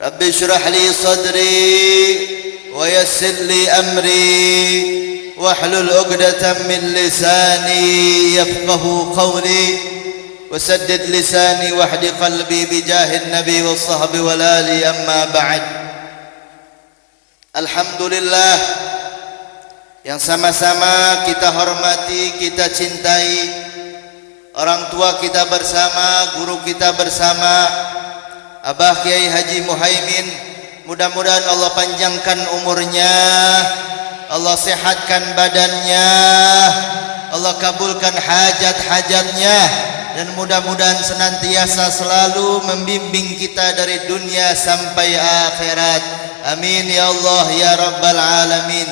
رب اشرح لي صدري ويسر لي أمري واحلل عقدة من لساني يفقه قولي وسدد لساني واهد قلبي بجاه النبي والصحب والآل أما بعد. Alhamdulillah, yang sama-sama kita hormati, kita cintai, orang tua kita bersama, guru kita bersama, Abah Kiai Haji Muhaimin, mudah-mudahan Allah panjangkan umurnya, Allah sehatkan badannya, Allah kabulkan hajat-hajatnya, dan mudah-mudahan senantiasa selalu membimbing kita dari dunia sampai akhirat. Amin ya Allah ya Rabbal Alamin.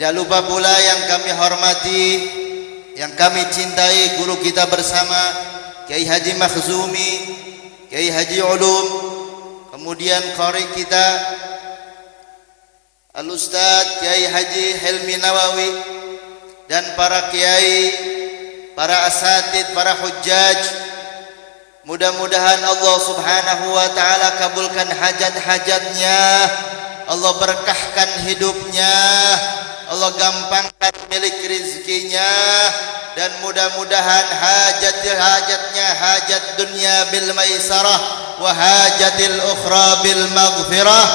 Jangan lupa pula yang kami hormati, yang kami cintai, guru kita bersama Kiai Haji Makhzumi, Kiai Haji Ulum, kemudian qari kita Al-Ustadz Kiai Haji Helmi Nawawi, dan para kiai, para asatid, para hujjaj. Mudah-mudahan Allah subhanahu wa ta'ala kabulkan hajat-hajatnya, Allah berkahkan hidupnya, Allah gampangkan milik rezekinya, dan dan mudah-mudahan hajat-hajatnya hajat dunia bil maisarah wa hajatil ukhra bil maghfirah.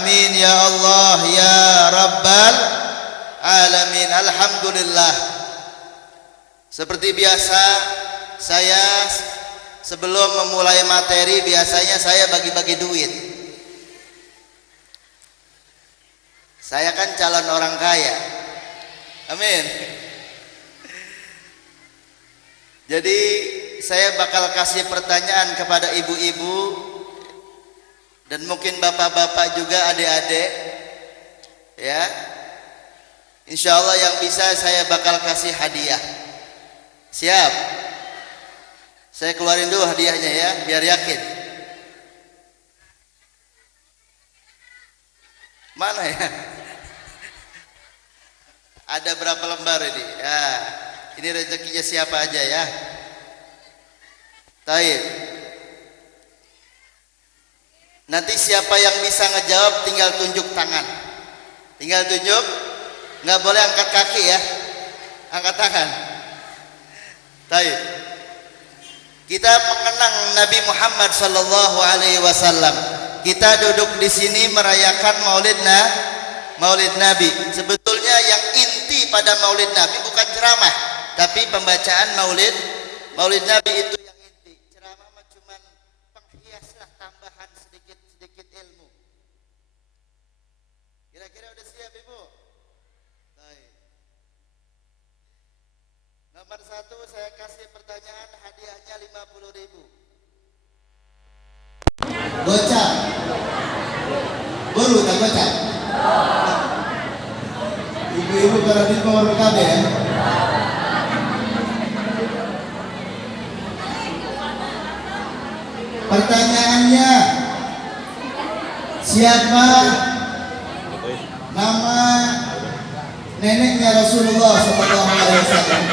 Amin ya Allah ya rabbal alamin. Alhamdulillah. Seperti biasa, saya sebelum memulai materi biasanya saya bagi-bagi duit. Saya kan calon orang kaya. Amin. Jadi saya bakal kasih pertanyaan kepada ibu-ibu dan mungkin bapak-bapak juga, adik-adik. Ya. Insya Allah yang bisa saya bakal kasih hadiah. Siap? Saya keluarin dulu hadiahnya ya, biar yakin. Mana ya? Ada berapa lembar ini? Ya, ini rezekinya siapa aja ya? Taib. Nanti siapa yang bisa ngejawab tinggal tunjuk tangan. Tinggal tunjuk, nggak boleh angkat kaki ya, angkat tangan. Taib. Kita mengenang Nabi Muhammad sallallahu alaihi wasallam. Kita duduk di sini merayakan Maulid Nabi. Sebetulnya yang inti pada Maulid Nabi bukan ceramah, tapi pembacaan Maulid Nabi itu yang inti. Ceramah mah cuman penghiaslah, tambahan sedikit ilmu. Kira-kira udah siap Ibu? Baik. Nomor 1 saya kasih pertanyaan, hadiahnya 50.000. Gocap. Bolu tak gocap? Ibu-ibu pada di nomor KB ya. Pertanyaannya, siapa nama neneknya Rasulullah sallallahu alaihi wasallam?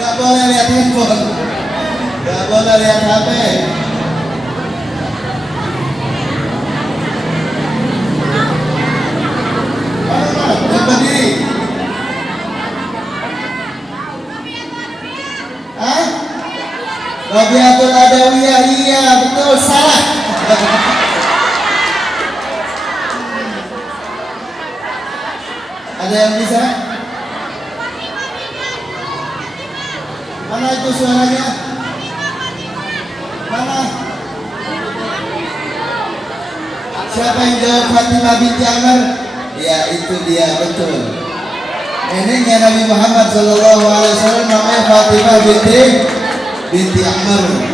Gak boleh lihat handphone, gak boleh lihat HP. Mana? Yang berdiri? Hah? Rabiatul Adawiyah, iya betul, salah. Ada yang bisa? Mana itu suaranya? Mana? Siapa yang jawab Fatimah binti Amr? Ya itu dia, betul. Neneknya Nabi Muhammad sallallahu alaihi wasallam namanya Fatimah binti Amr.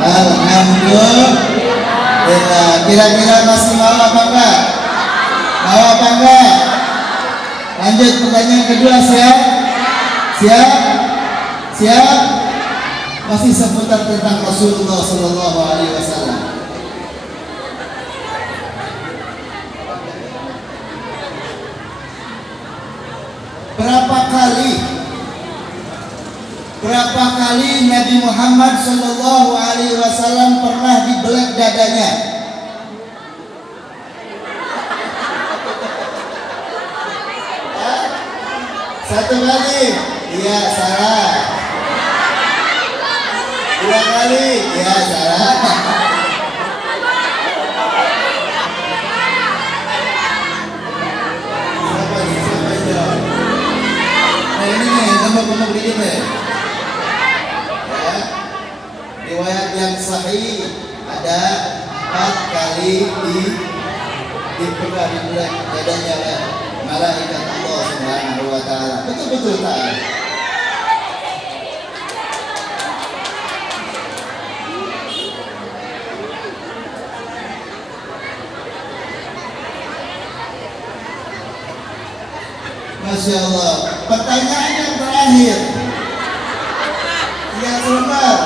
Alhamdulillah. Kira-kira masih mau apa enggak? Mau apa enggak? Lanjut pertanyaan kedua, siap? Siap? Siap? Masih seputar tentang Rasulullah sallallahu alaihi wasallam. Berapa kali Nabi Muhammad sallallahu alaihi wasallam pernah dibelek dadanya? Satu kali? Iya, salah. Dua kali? Iya, salah. Siapa yang jawab? Nah ini nih, gemuk-gemuk dikit nih. Riwayat yang sahih ada 4 kali dibelek dadanya oleh malaikat Allah Subhanahu wa taala. Betul-betul taala. Masya Allah. Pertanyaan yang terakhir. Yang sebentar.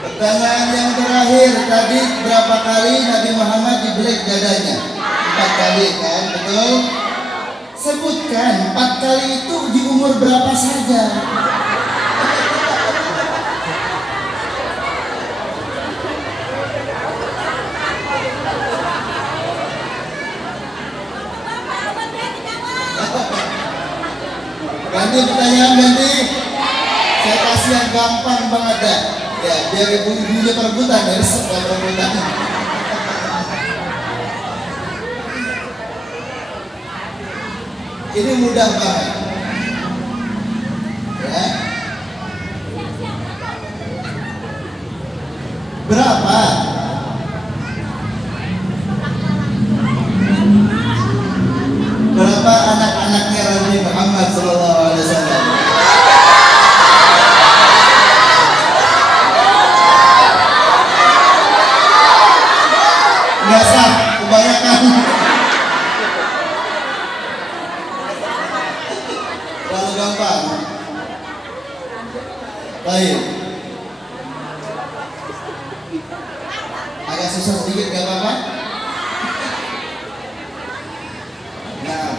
Pertanyaan yang terakhir. terakhir tadi berapa kali Nabi Muhammad dibelek dadanya? 4 kali kan, betul? Sebutkan 4 kali itu di umur berapa saja? Ganti pertanyaan, ganti. Saya kasih yang gampang banget dah. Ya, biar ibu-ibunya perebutan, ya resep perebutan. Ini mudah banget. Ya. Berapa? Berapa anak-anaknya Nabi Muhammad SAW? Nggak sah, kebanyakan. Terlalu gampang. Baik. Agak susah sedikit, nggak apa-apa. Nah,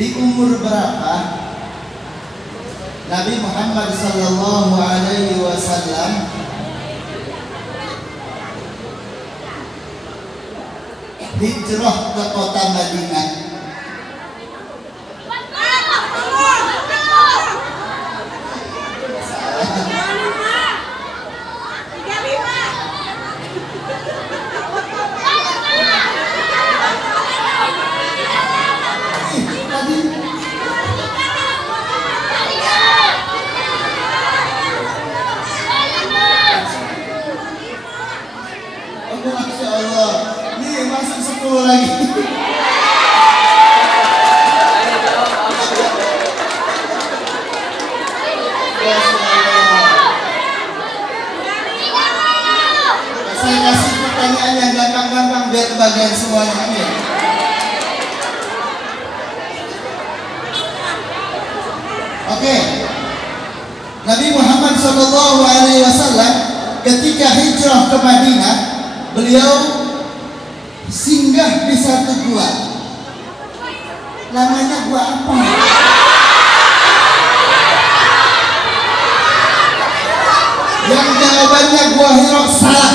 di umur berapa Nabi Muhammad sallallahu alaihi wasallam hijrah ke kota Madinah? Masya Allah, nih masuk 10 lagi. Saya kasih pertanyaan yang gampang-gampang biar kebagian semuanya. Amin. Oke. Nabi Muhammad SAW ketika hijrah ke Madinah, beliau singgah di satu gua. Namanya gua apa? Yang jawabannya gua Hira salah.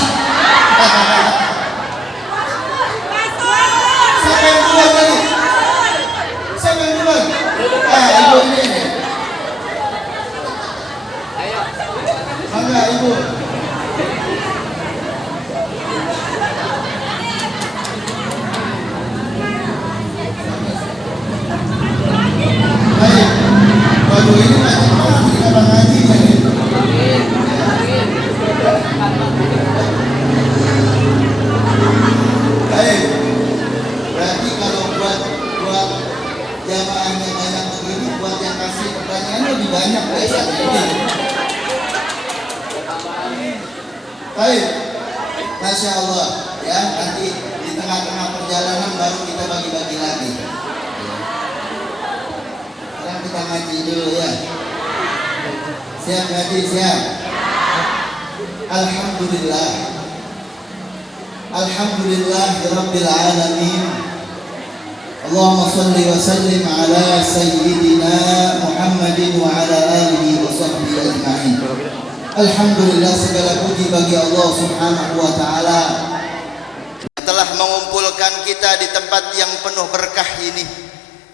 Siapa yang duluan tadi? Siapa yang duluan? Ibu ini. Mangga ibu. Baik. Waduh, ini banyak banget kita ngaji. Baik. Berarti kalau buat jamaahnya banyak begini, buat yang kasih pertanyaan lebih banyak biasanya. Baik. Masya Allah, ya, nanti di tengah-tengah perjalanan baru kita bagi-bagi lagi. Sekarang kita ngaji dulu ya. Siap ngaji, siap. Alhamdulillah. Alhamdulillah Rabbil Alamin. Allahumma salli wa sallim ala Sayyidina Muhammadin wa ala alihi wa sahbihi ajma'in. Alhamdulillah, segala puji bagi Allah Subhanahu wa ta'ala telah mengumpulkan kita di tempat yang penuh berkah ini,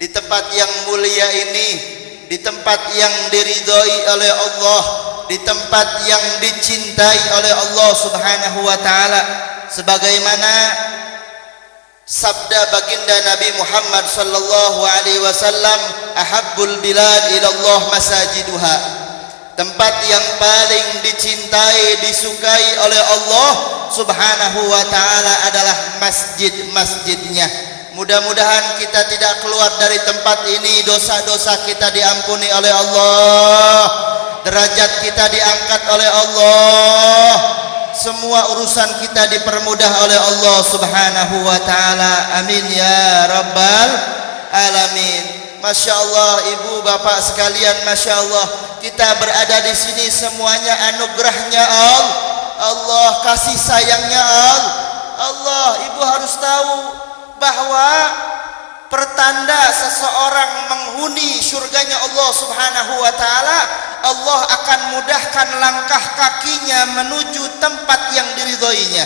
di tempat yang mulia ini, di tempat yang diridhoi oleh Allah, di tempat yang dicintai oleh Allah Subhanahu wa ta'ala, sebagaimana sabda baginda Nabi Muhammad sallallahu alaihi wasallam, ahabbul bilad ila Allah masajiduha. Tempat yang paling dicintai, disukai oleh Allah Subhanahu wa ta'ala adalah masjid-masjidnya. Mudah-mudahan kita tidak keluar dari tempat ini, dosa-dosa kita diampuni oleh Allah, derajat kita diangkat oleh Allah, semua urusan kita dipermudah oleh Allah Subhanahu wa ta'ala. Amin ya rabbal alamin. Masya Allah, ibu bapak sekalian, Masya Allah, kita berada di sini semuanya anugerahnya Allah. Allah, kasih sayangnya Allah. Ibu harus tahu bahwa pertanda seseorang menghuni surganya Allah Subhanahu wa taala, Allah akan mudahkan langkah kakinya menuju tempat yang diridhoinya.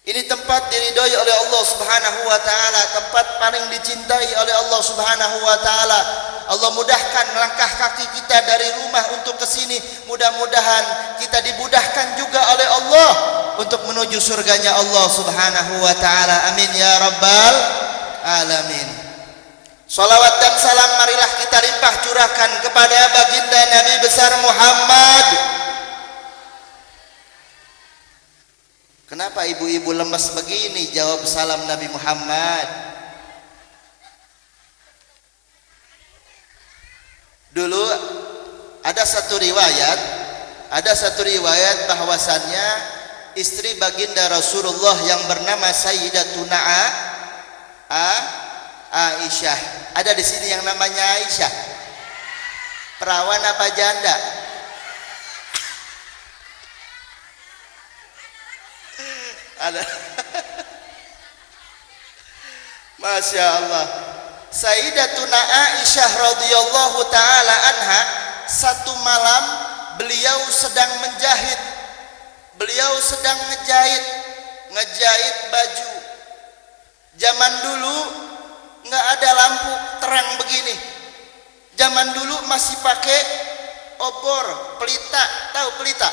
Ini tempat diridhoi oleh Allah Subhanahu wa taala, tempat paling dicintai oleh Allah Subhanahu wa taala. Allah mudahkan langkah kaki kita dari rumah untuk ke sini. Mudah-mudahan kita dimudahkan juga oleh Allah untuk menuju surganya Allah Subhanahu wa taala. Amin ya rabbal alamin. Salawat dan salam marilah kita limpah curahkan kepada baginda Nabi besar Muhammad. Kenapa ibu-ibu lemes begini jawab salam Nabi Muhammad? Dulu ada satu riwayat bahwasannya istri baginda Rasulullah yang bernama Sayyidatuna Aisyah. Ada di sini yang namanya Aisyah. Perawan apa janda? Ada. Masya Allah. Sayyidatuna Aisyah radhiyallahu taala anha, satu malam beliau sedang menjahit. Beliau sedang ngejahit baju. Zaman dulu nggak ada lampu terang begini. Zaman dulu masih pakai obor, pelita. Tahu pelita?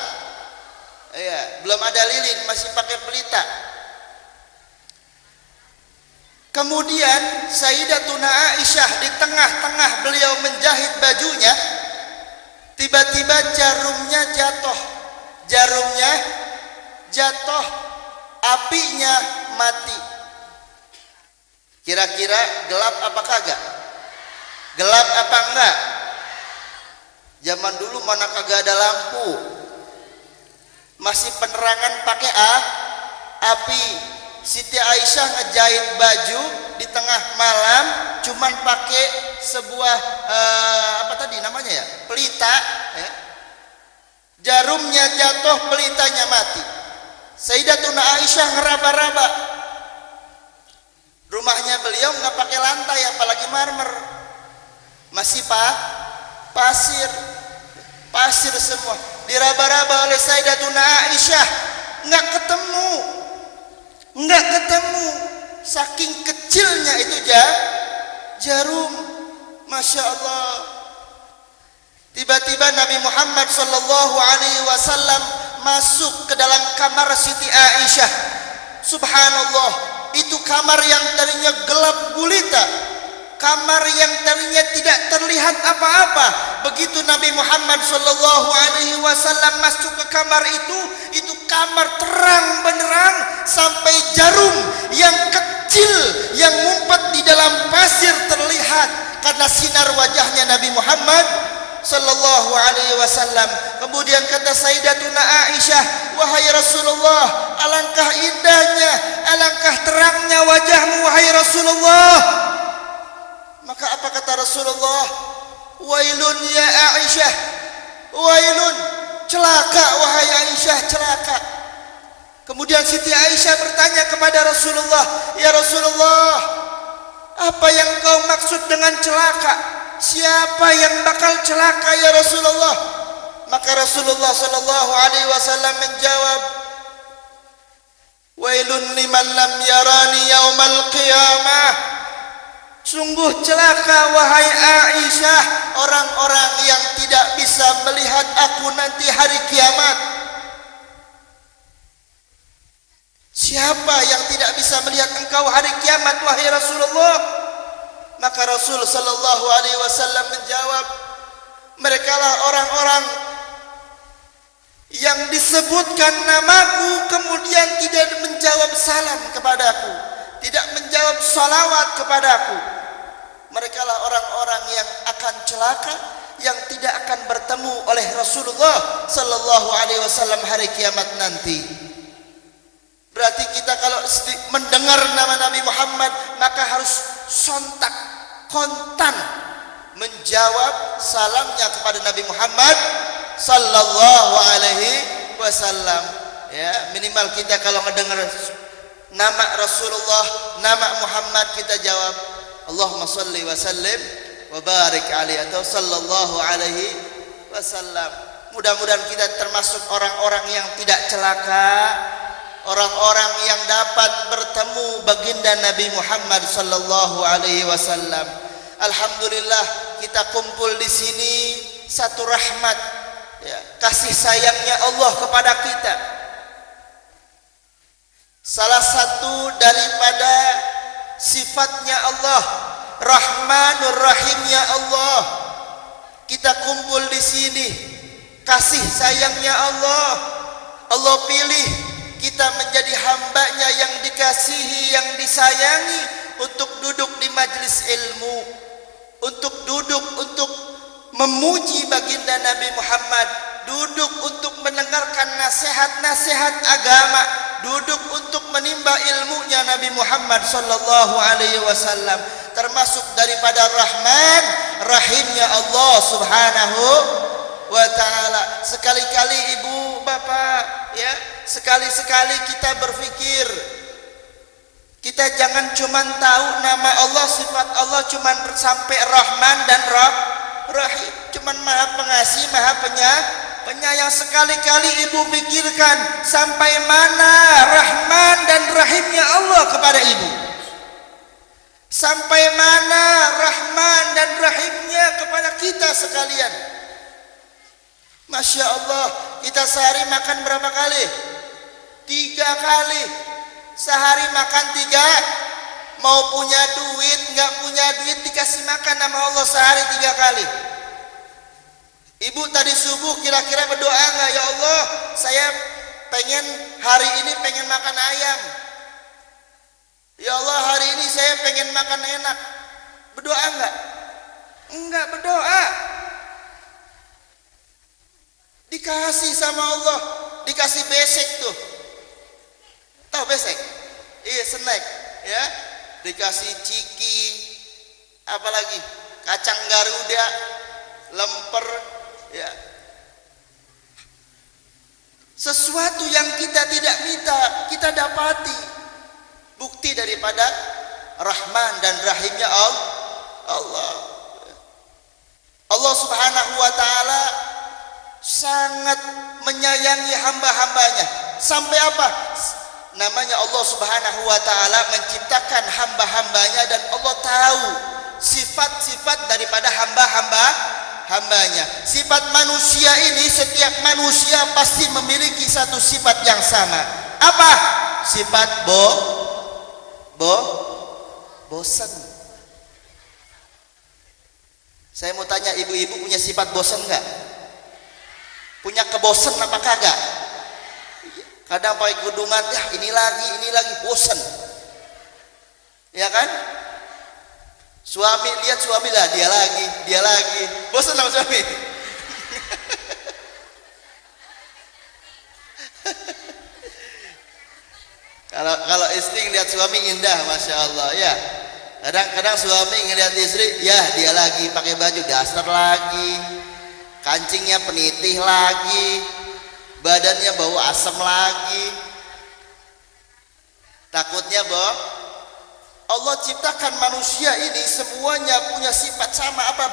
Iya, belum ada lilin, masih pakai pelita. Kemudian Sayyidatuna Aisyah di tengah-tengah beliau menjahit bajunya, tiba-tiba jarumnya jatuh, apinya mati. Kira-kira gelap apa kagak? Gelap apa enggak? Zaman dulu mana kagak ada lampu, masih penerangan pakai api. Siti Aisyah ngejahit baju di tengah malam cuman pakai sebuah apa tadi namanya ya, pelita ya. Jarumnya jatuh, pelitanya mati. Sayyidatuna Aisyah ngeraba-raba. Rumahnya beliau nggak pakai lantai apalagi marmer, masih pasir semua. Diraba-raba oleh Sayyidatuna Aisyah, nggak ketemu, saking kecilnya itu jarum. Masya Allah. Tiba-tiba Nabi Muhammad sallallahu alaihi wasallam masuk ke dalam kamar Siti Aisyah. Subhanallah, itu kamar yang tadinya gelap gulita, kamar yang tadinya tidak terlihat apa-apa. Begitu Nabi Muhammad sallallahu alaihi wasallam masuk ke kamar itu kamar terang benderang, sampai jarum yang kecil yang ngumpet di dalam pasir terlihat karena sinar wajahnya Nabi Muhammad sallallahu alaihi wasallam. Kemudian kata Sayyidatuna Aisyah, wahai Rasulullah, alangkah indahnya, alangkah terangnya wajahmu wahai Rasulullah. Maka apa kata Rasulullah? Wailun ya Aisyah, wailun, celaka wahai Aisyah, celaka. Kemudian Siti Aisyah bertanya kepada Rasulullah, ya Rasulullah, apa yang kau maksud dengan celaka? Siapa yang bakal celaka ya Rasulullah? Maka Rasulullah sallallahu alaihi wasallam menjawab, wailun liman lam yarani yaumal qiyamah. Sungguh celaka wahai Aisyah orang-orang yang tidak bisa melihat aku nanti hari kiamat. Siapa yang tidak bisa melihat engkau hari kiamat wahai Rasulullah? Maka Rasul sallallahu alaihi wasallam menjawab, merekalah orang-orang yang disebutkan namaku kemudian tidak menjawab salam kepadaku, tidak menjawab salawat kepadaku. Merekalah orang-orang yang akan celaka, yang tidak akan bertemu oleh Rasulullah sallallahu alaihi wasallam hari kiamat nanti. Berarti kita kalau mendengar nama Nabi Muhammad maka harus sontak, kontan menjawab salamnya kepada Nabi Muhammad sallallahu alaihi wasallam. Ya, minimal kita kalau mendengar nama Rasulullah, nama Muhammad, kita jawab Allahumma shalli wa sallim wa barik alaihi atau sallallahu alaihi wasallam. Mudah-mudahan kita termasuk orang-orang yang tidak celaka, orang-orang yang dapat bertemu baginda Nabi Muhammad sallallahu alaihi wasallam. Alhamdulillah kita kumpul di sini satu rahmat, ya, kasih sayangnya Allah kepada kita. Salah satu daripada sifatnya Allah, Rahmanur Rahimnya Allah. Kita kumpul di sini, kasih sayangnya Allah. Allah pilih kita menjadi hambanya yang dikasihi, yang disayangi, untuk duduk di majlis ilmu, untuk duduk untuk memuji baginda Nabi Muhammad, duduk untuk mendengarkan nasihat-nasihat agama, duduk untuk menimba ilmunya Nabi Muhammad sallallahu alaihi wasallam. Termasuk daripada Rahman Rahimnya Allah subhanahu wa ta'ala. Sekali-kali ibu bapak, ya, sekali-sekali kita berpikir, kita jangan cuma tahu nama Allah, sifat Allah cuma sampai Rahman dan Rahim, cuma Maha Pengasih, Maha Penyayang. Sekali-kali ibu pikirkan sampai mana Rahman dan Rahimnya Allah kepada ibu, sampai mana Rahman dan Rahimnya kepada kita sekalian. Masya Allah, kita sehari makan berapa kali? 3 kali. Sehari makan 3. Mau punya duit, nggak punya duit, dikasih makan sama Allah sehari 3 kali. Ibu tadi subuh kira-kira berdoa nggak? Ya Allah, saya pengen hari ini pengen makan ayam. Ya Allah, hari ini saya pengen makan enak. Berdoa nggak? Enggak berdoa. Dikasih sama Allah, dikasih besek tuh. Tahu besek? Iya, snack, ya. Dikasih ciki, apalagi kacang garuda, lemper, ya. Sesuatu yang kita tidak minta, kita dapati. Bukti daripada Rahman dan Rahimnya Allah. Allah subhanahu wa ta'ala sangat menyayangi hamba-hambanya. Sampai apa? Namanya Allah subhanahu wa ta'ala menciptakan hamba-hambanya, dan Allah tahu sifat-sifat daripada hamba-hambanya. Sifat manusia ini, setiap manusia pasti memiliki satu sifat yang sama. Apa? Sifat bosan. Saya mau tanya, ibu-ibu punya sifat bosan nggak? Punya kebosan apa kagak? Kadang pakai kerudungan, ya ini lagi bosan, ya kan? Suami lihat suami lah, dia lagi bosan sama suami. Kalau istri ngeliat suami indah, masya Allah, ya. Kadang-kadang suami ngeliat istri, ya dia lagi pakai baju daster lagi, kancingnya penitih lagi, badannya bau asam lagi. Takutnya Allah ciptakan manusia ini semuanya punya sifat sama. Apa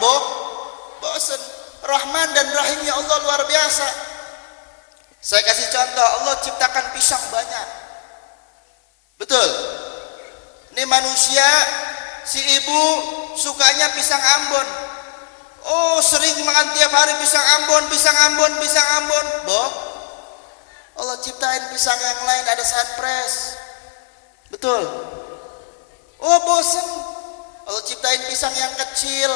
bosan. Rahman dan Rahimnya Allah luar biasa. Saya kasih contoh, Allah ciptakan pisang banyak, betul. Ini manusia, si ibu sukanya pisang Ambon. Oh, sering makan tiap hari pisang Ambon. Allah ciptain pisang yang lain, ada sunpress, betul. Oh, bosen. Allah ciptain pisang yang kecil,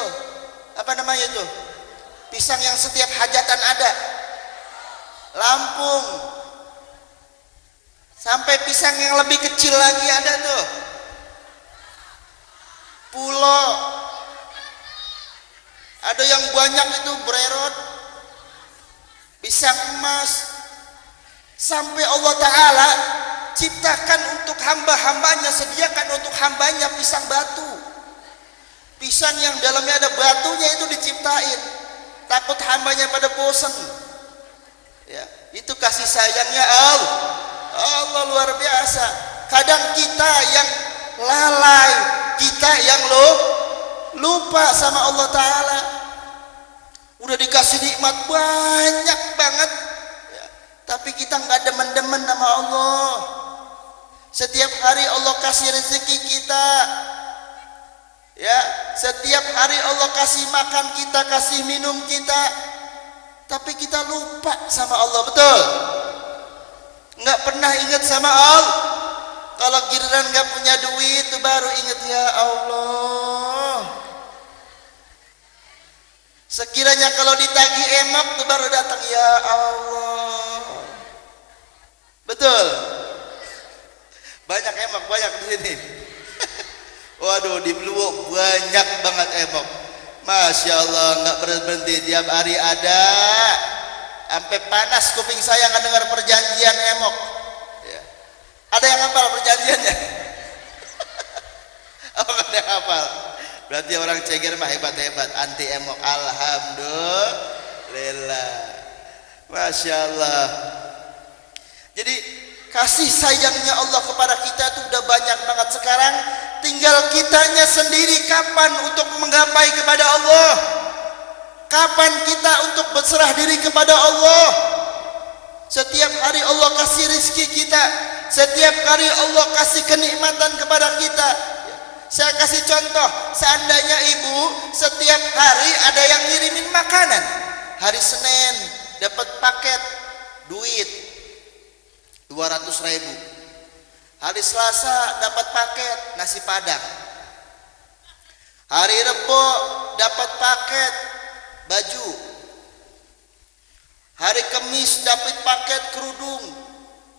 apa namanya itu? Pisang yang setiap hajatan ada, Lampung. Sampai pisang yang lebih kecil lagi ada tuh, Pulo. Ada yang banyak itu Brerot, pisang emas. Sampai Allah Ta'ala ciptakan untuk hamba-hambanya, sediakan untuk hambanya pisang batu. Pisang yang dalamnya ada batunya itu diciptain. Takut hambanya pada bosan, ya. Itu kasih sayangnya Allah. Allah luar biasa. Kadang kita yang lalai, kita yang lupa sama Allah Ta'ala. Udah dikasih nikmat banyak banget ya, tapi kita nggak demen-demen sama Allah. Setiap hari Allah kasih rezeki kita ya, setiap hari Allah kasih makan kita, kasih minum kita, tapi kita lupa sama Allah. Betul? Nggak pernah ingat sama Allah. Kalau giliran nggak punya duit tuh baru ingat, ya Allah. Sekiranya kalau ditagih emok tuh baru datang, ya Allah. Betul? Banyak emok, banyak di sini. Waduh, di Beluwuk banyak banget emok. Masya Allah, nggak berhenti, tiap hari ada. Sampai panas kuping saya nggak dengar perjanjian emok. Ya. Ada yang hafal perjanjiannya? Oh, nggak ada yang hafal. Berarti orang Ceger mah hebat-hebat, anti emok. Alhamdulillah. Masya Allah. Jadi kasih sayangnya Allah kepada kita itu udah banyak banget. Sekarang tinggal kitanya sendiri kapan untuk menggapai kepada Allah. Kapan kita untuk berserah diri kepada Allah. Setiap hari Allah kasih rezeki kita, setiap hari Allah kasih kenikmatan kepada kita. Saya kasih contoh, seandainya ibu setiap hari ada yang ngirimin makanan. Hari Senin dapat paket duit 200.000. Hari Selasa dapat paket nasi padang. Hari Rebo dapat paket baju. Hari Kamis dapat paket kerudung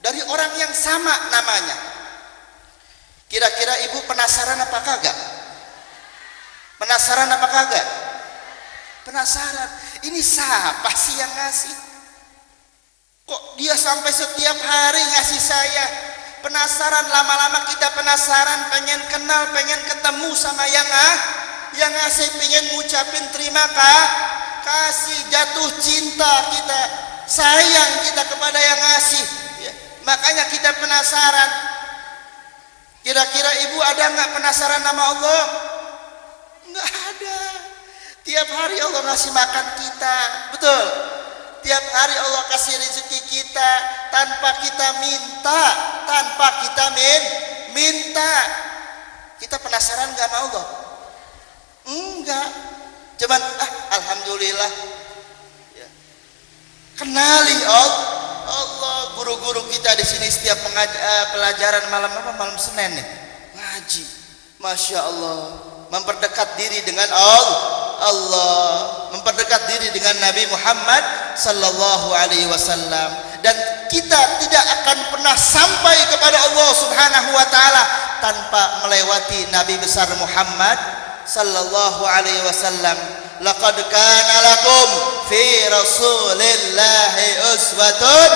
dari orang yang sama namanya. Kira-kira ibu penasaran apa kagak? Penasaran apa kagak? Penasaran. Ini siapa sih yang ngasih? Kok dia sampai setiap hari ngasih saya? Penasaran, lama-lama kita penasaran, pengen kenal, pengen ketemu sama yang ngasih, pengen ngucapin terima kasih, jatuh cinta kita, sayang kita kepada yang ngasih ya. Makanya kita penasaran. Kira-kira ibu ada nggak penasaran sama Allah? Nggak ada. Tiap hari Allah ngasih makan kita, betul? Tiap hari Allah kasih rezeki kita tanpa kita minta, tanpa kita minta. Kita penasaran nggak sama Allah? Enggak. Cuman alhamdulillah. Ya. Kenali Allah. Guru-guru kita di sini setiap pelajaran malam Senin nih ngaji, masya Allah, memperdekat diri dengan Allah, memperdekat diri dengan Nabi Muhammad sallallahu alaihi wasallam, dan kita tidak akan pernah sampai kepada Allah subhanahu wa taala tanpa melewati Nabi besar Muhammad sallallahu alaihi wasallam. Laqad kana lakum fi rasulillahi uswatun.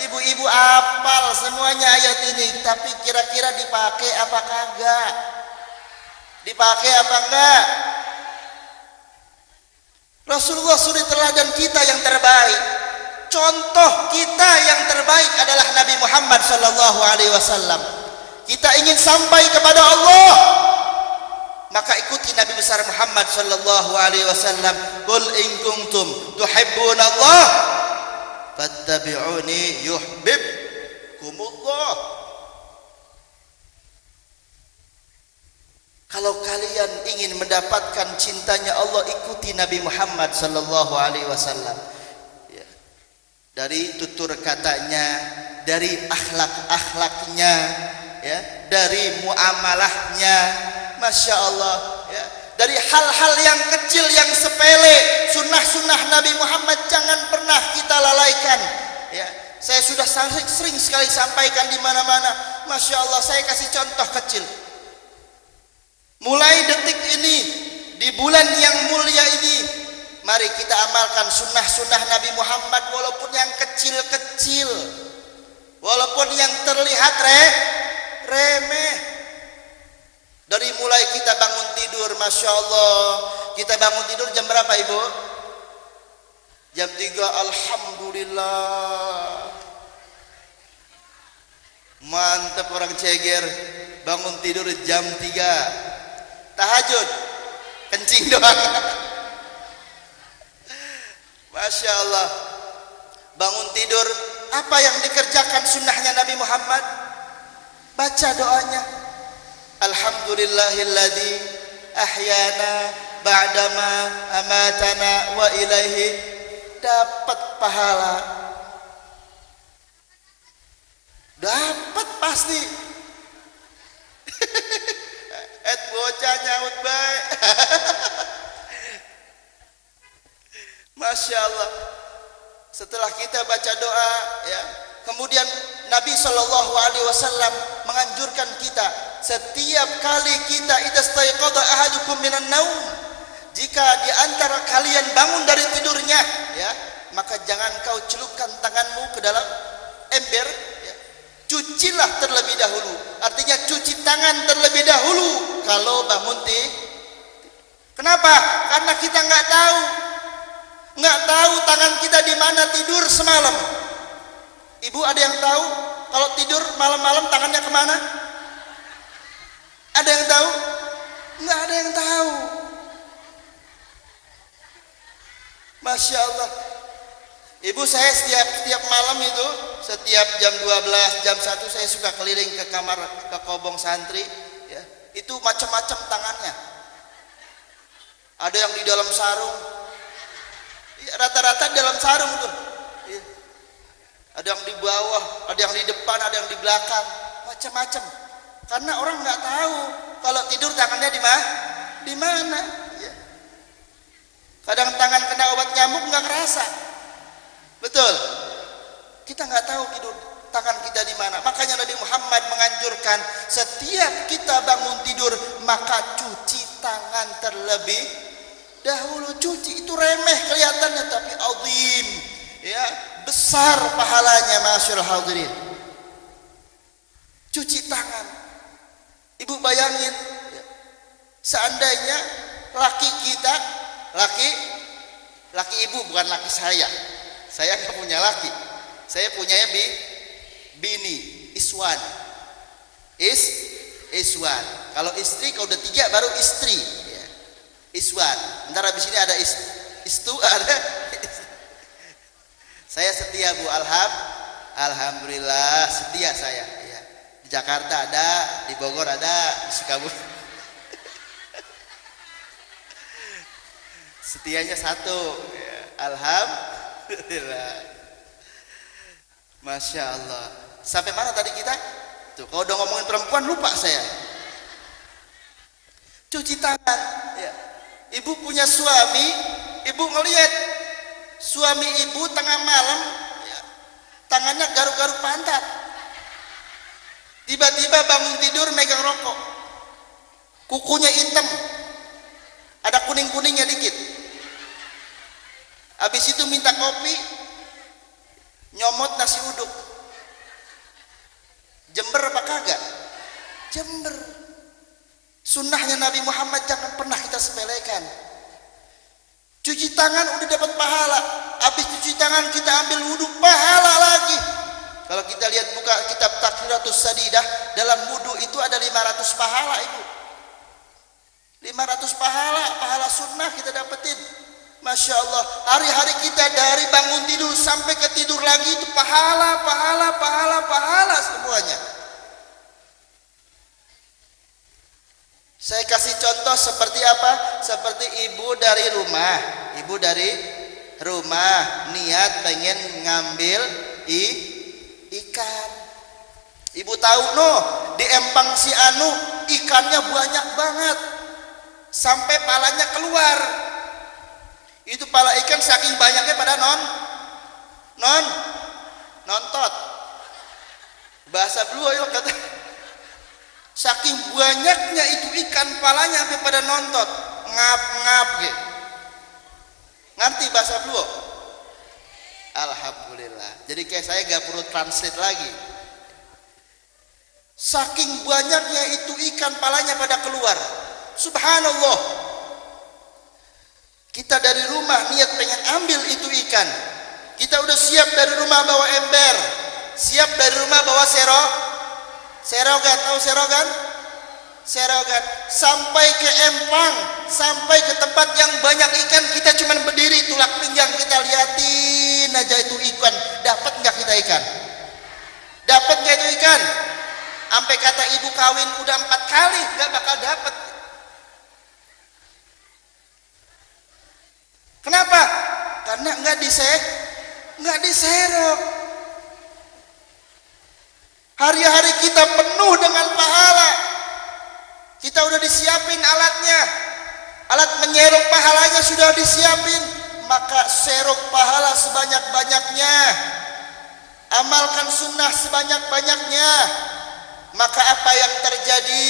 Ibu-ibu apal semuanya ayat ini, tapi kira-kira dipakai apa kagak? Dipakai apa enggak? Rasulullah suri teladan kita yang terbaik. Contoh kita yang terbaik adalah Nabi Muhammad sallallahu alaihi wasallam. Kita ingin sampai kepada Allah, maka ikuti Nabi besar Muhammad sallallahu alaihi wasallam. Qul in kuntum tuhibbunallah fattabi'uni yuhibbukumullah. Kalau kalian ingin mendapatkan cintanya Allah, ikuti Nabi Muhammad sallallahu alaihi wasallam. Ya. Dari tutur katanya, dari akhlak-akhlaknya, ya, dari muamalahnya, masya Allah, ya. Dari hal-hal yang kecil, yang sepele, sunnah-sunnah Nabi Muhammad jangan pernah kita lalaikan. Ya, saya sudah sering sekali sampaikan di mana-mana. Masya Allah, saya kasih contoh kecil. Mulai detik ini, di bulan yang mulia ini, mari kita amalkan sunnah-sunnah Nabi Muhammad, walaupun yang kecil-kecil, walaupun yang terlihat remeh. Dari mulai kita bangun tidur, masya Allah, kita bangun tidur jam berapa ibu? Jam 3 alhamdulillah. Mantap orang ceger, bangun tidur jam 3. Tahajud, kencing doang. Masya Allah. Bangun tidur, apa yang dikerjakan sunnahnya Nabi Muhammad? Baca doanya. Alhamdulillahilladzi ahyana ba'dama amatana wa ilaihi. Dapat pahala. Dapat pasti. Bocah nyaut baik. Masya Allah. Setelah kita baca doa, ya, kemudian Nabi Shallallahu Alaihi Wasallam menganjurkan kita setiap kali kita idastayqadha ahadukum minan naum, jika di antara kalian bangun dari tidurnya, ya, maka jangan kau celupkan tanganmu ke dalam ember, ya. Cucilah terlebih dahulu. Artinya cuci tangan terlebih dahulu kalau bangun Kenapa? Karena kita nggak tahu tangan kita di mana tidur semalam. Ibu ada yang tahu kalau tidur malam-malam tangannya kemana? Ada yang tahu? Nggak ada yang tahu. Masya Allah. Ibu saya setiap malam itu, setiap jam 12, jam 1 saya suka keliling ke kamar, ke kobong santri, ya. Itu macam-macam tangannya. Ada yang di dalam sarung, rata-rata dalam sarung tuh. Ada yang di bawah, ada yang di depan, ada yang di belakang, macam-macam. Karena orang nggak tahu kalau tidur tangannya di mana. Ya. Kadang tangan kena obat nyamuk nggak kerasa, betul. Kita nggak tahu tidur tangan kita di mana. Makanya Nabi Muhammad menganjurkan setiap kita bangun tidur maka cuci tangan terlebih dahulu. Cuci itu remeh kelihatannya, tapi azim, ya, besar pahalanya. Masyaallah hadirin, cuci tangan. Ibu bayangin, ya, seandainya laki kita, laki ibu, bukan laki saya nggak punya laki, saya punyanya bini, iswan. Iswan. Kalau istri, kalau udah 3 baru istri, ya. Iswan. Ntar habis ini ada istu ada. Saya setia Bu, alhamdulillah setia saya. Ya. Di Jakarta ada, di Bogor ada, di Sukabumi. Setianya 1. Ya. Alhamdulillah. Masya Allah. Sampai mana tadi kita? Tuh, kalau udah ngomongin perempuan lupa saya. Cuci tangan. Ya. Ibu punya suami, ibu ngelihat suami ibu tengah malam, ya, tangannya garuk-garuk pantat. Tiba-tiba bangun tidur megang rokok, kukunya hitam, ada kuning-kuningnya dikit. Habis itu minta kopi, nyomot nasi uduk. Jember apa kagak? Jember. Sunnahnya Nabi Muhammad jangan pernah kita sepelekan. Cuci tangan udah dapat pahala. Habis cuci tangan kita ambil wudhu, pahala lagi. Kalau kita lihat buka kitab Takhiratus Sadidah, dalam wudhu itu ada 500 pahala, Ibu. 500 pahala sunnah kita dapetin. Masya Allah. Hari-hari kita dari bangun tidur sampai ke tidur lagi itu pahala semuanya. Saya kasih contoh seperti apa? Seperti ibu dari rumah niat pengen ngambil ikan. Ibu tahu di empang si Anu ikannya banyak banget sampai palanya keluar. Itu pala ikan saking banyaknya pada nontot. Bahasa Blue kata, saking banyaknya itu ikan palanya sampai pada nontot, ngap gitu. Ngerti bahasa Blue? Alhamdulillah. Jadi kayak saya gak perlu translate lagi. Saking banyaknya itu ikan palanya pada keluar. Subhanallah. Kita dari rumah niat pengen ambil itu ikan. Kita udah siap dari rumah bawa ember, siap dari rumah bawa serogan, tahu serogan? Serogan sampai ke empang, sampai ke tempat yang banyak ikan, kita cuma berdiri tulak pinggang, kita liatin aja itu ikan. Dapat nggak kita ikan? Dapat nggak itu ikan? Sampai kata ibu kawin udah 4 kali nggak bakal dapat. Kenapa? Karena nggak diserok. Hari-hari kita penuh dengan pahala. Kita udah disiapin alatnya. Alat menyerok pahalanya sudah disiapin. Maka serok pahala sebanyak-banyaknya. Amalkan sunnah sebanyak-banyaknya. Maka apa yang terjadi?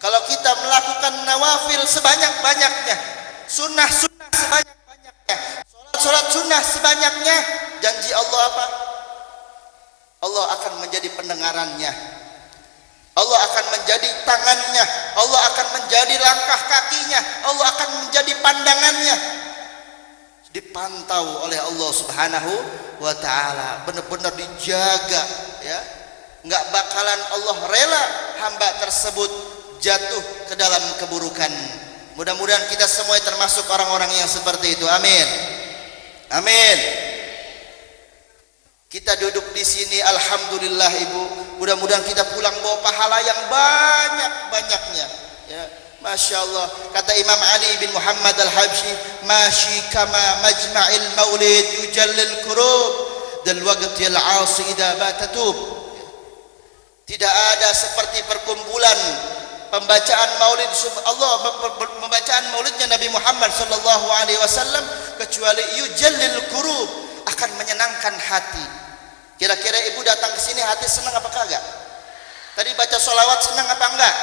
Kalau kita melakukan nawafil sebanyak-banyaknya, sunnah sebanyak-banyaknya, sholat sunnah sebanyaknya, janji Allah apa? Allah akan menjadi pendengarannya, Allah akan menjadi tangannya, Allah akan menjadi langkah kakinya, Allah akan menjadi pandangannya. Dipantau oleh Allah Subhanahu wa ta'ala, benar-benar dijaga, ya. Nggak bakalan Allah rela hamba tersebut jatuh ke dalam keburukan. Mudah-mudahan kita semua termasuk orang-orang yang seperti itu. Amin. Amin. Kita duduk di sini, alhamdulillah Ibu. Mudah-mudahan kita pulang bawa pahala yang banyak-banyaknya. Ya, masya Allah. Kata Imam Ali bin Muhammad al-Habsyi, "Mashi kama majma'il maulid yujallil kurub dal waqti al-'asi idza batatub." Tidak ada seperti perkumpulan pembacaan maulid Allah, pembacaan maulidnya Nabi Muhammad sallallahu alaihi wasallam, kecuali yujallil kurub, akan menyenangkan hati. Kira-kira Ibu datang ke sini hati senang apa kagak? Tadi baca sholawat senang apa enggak?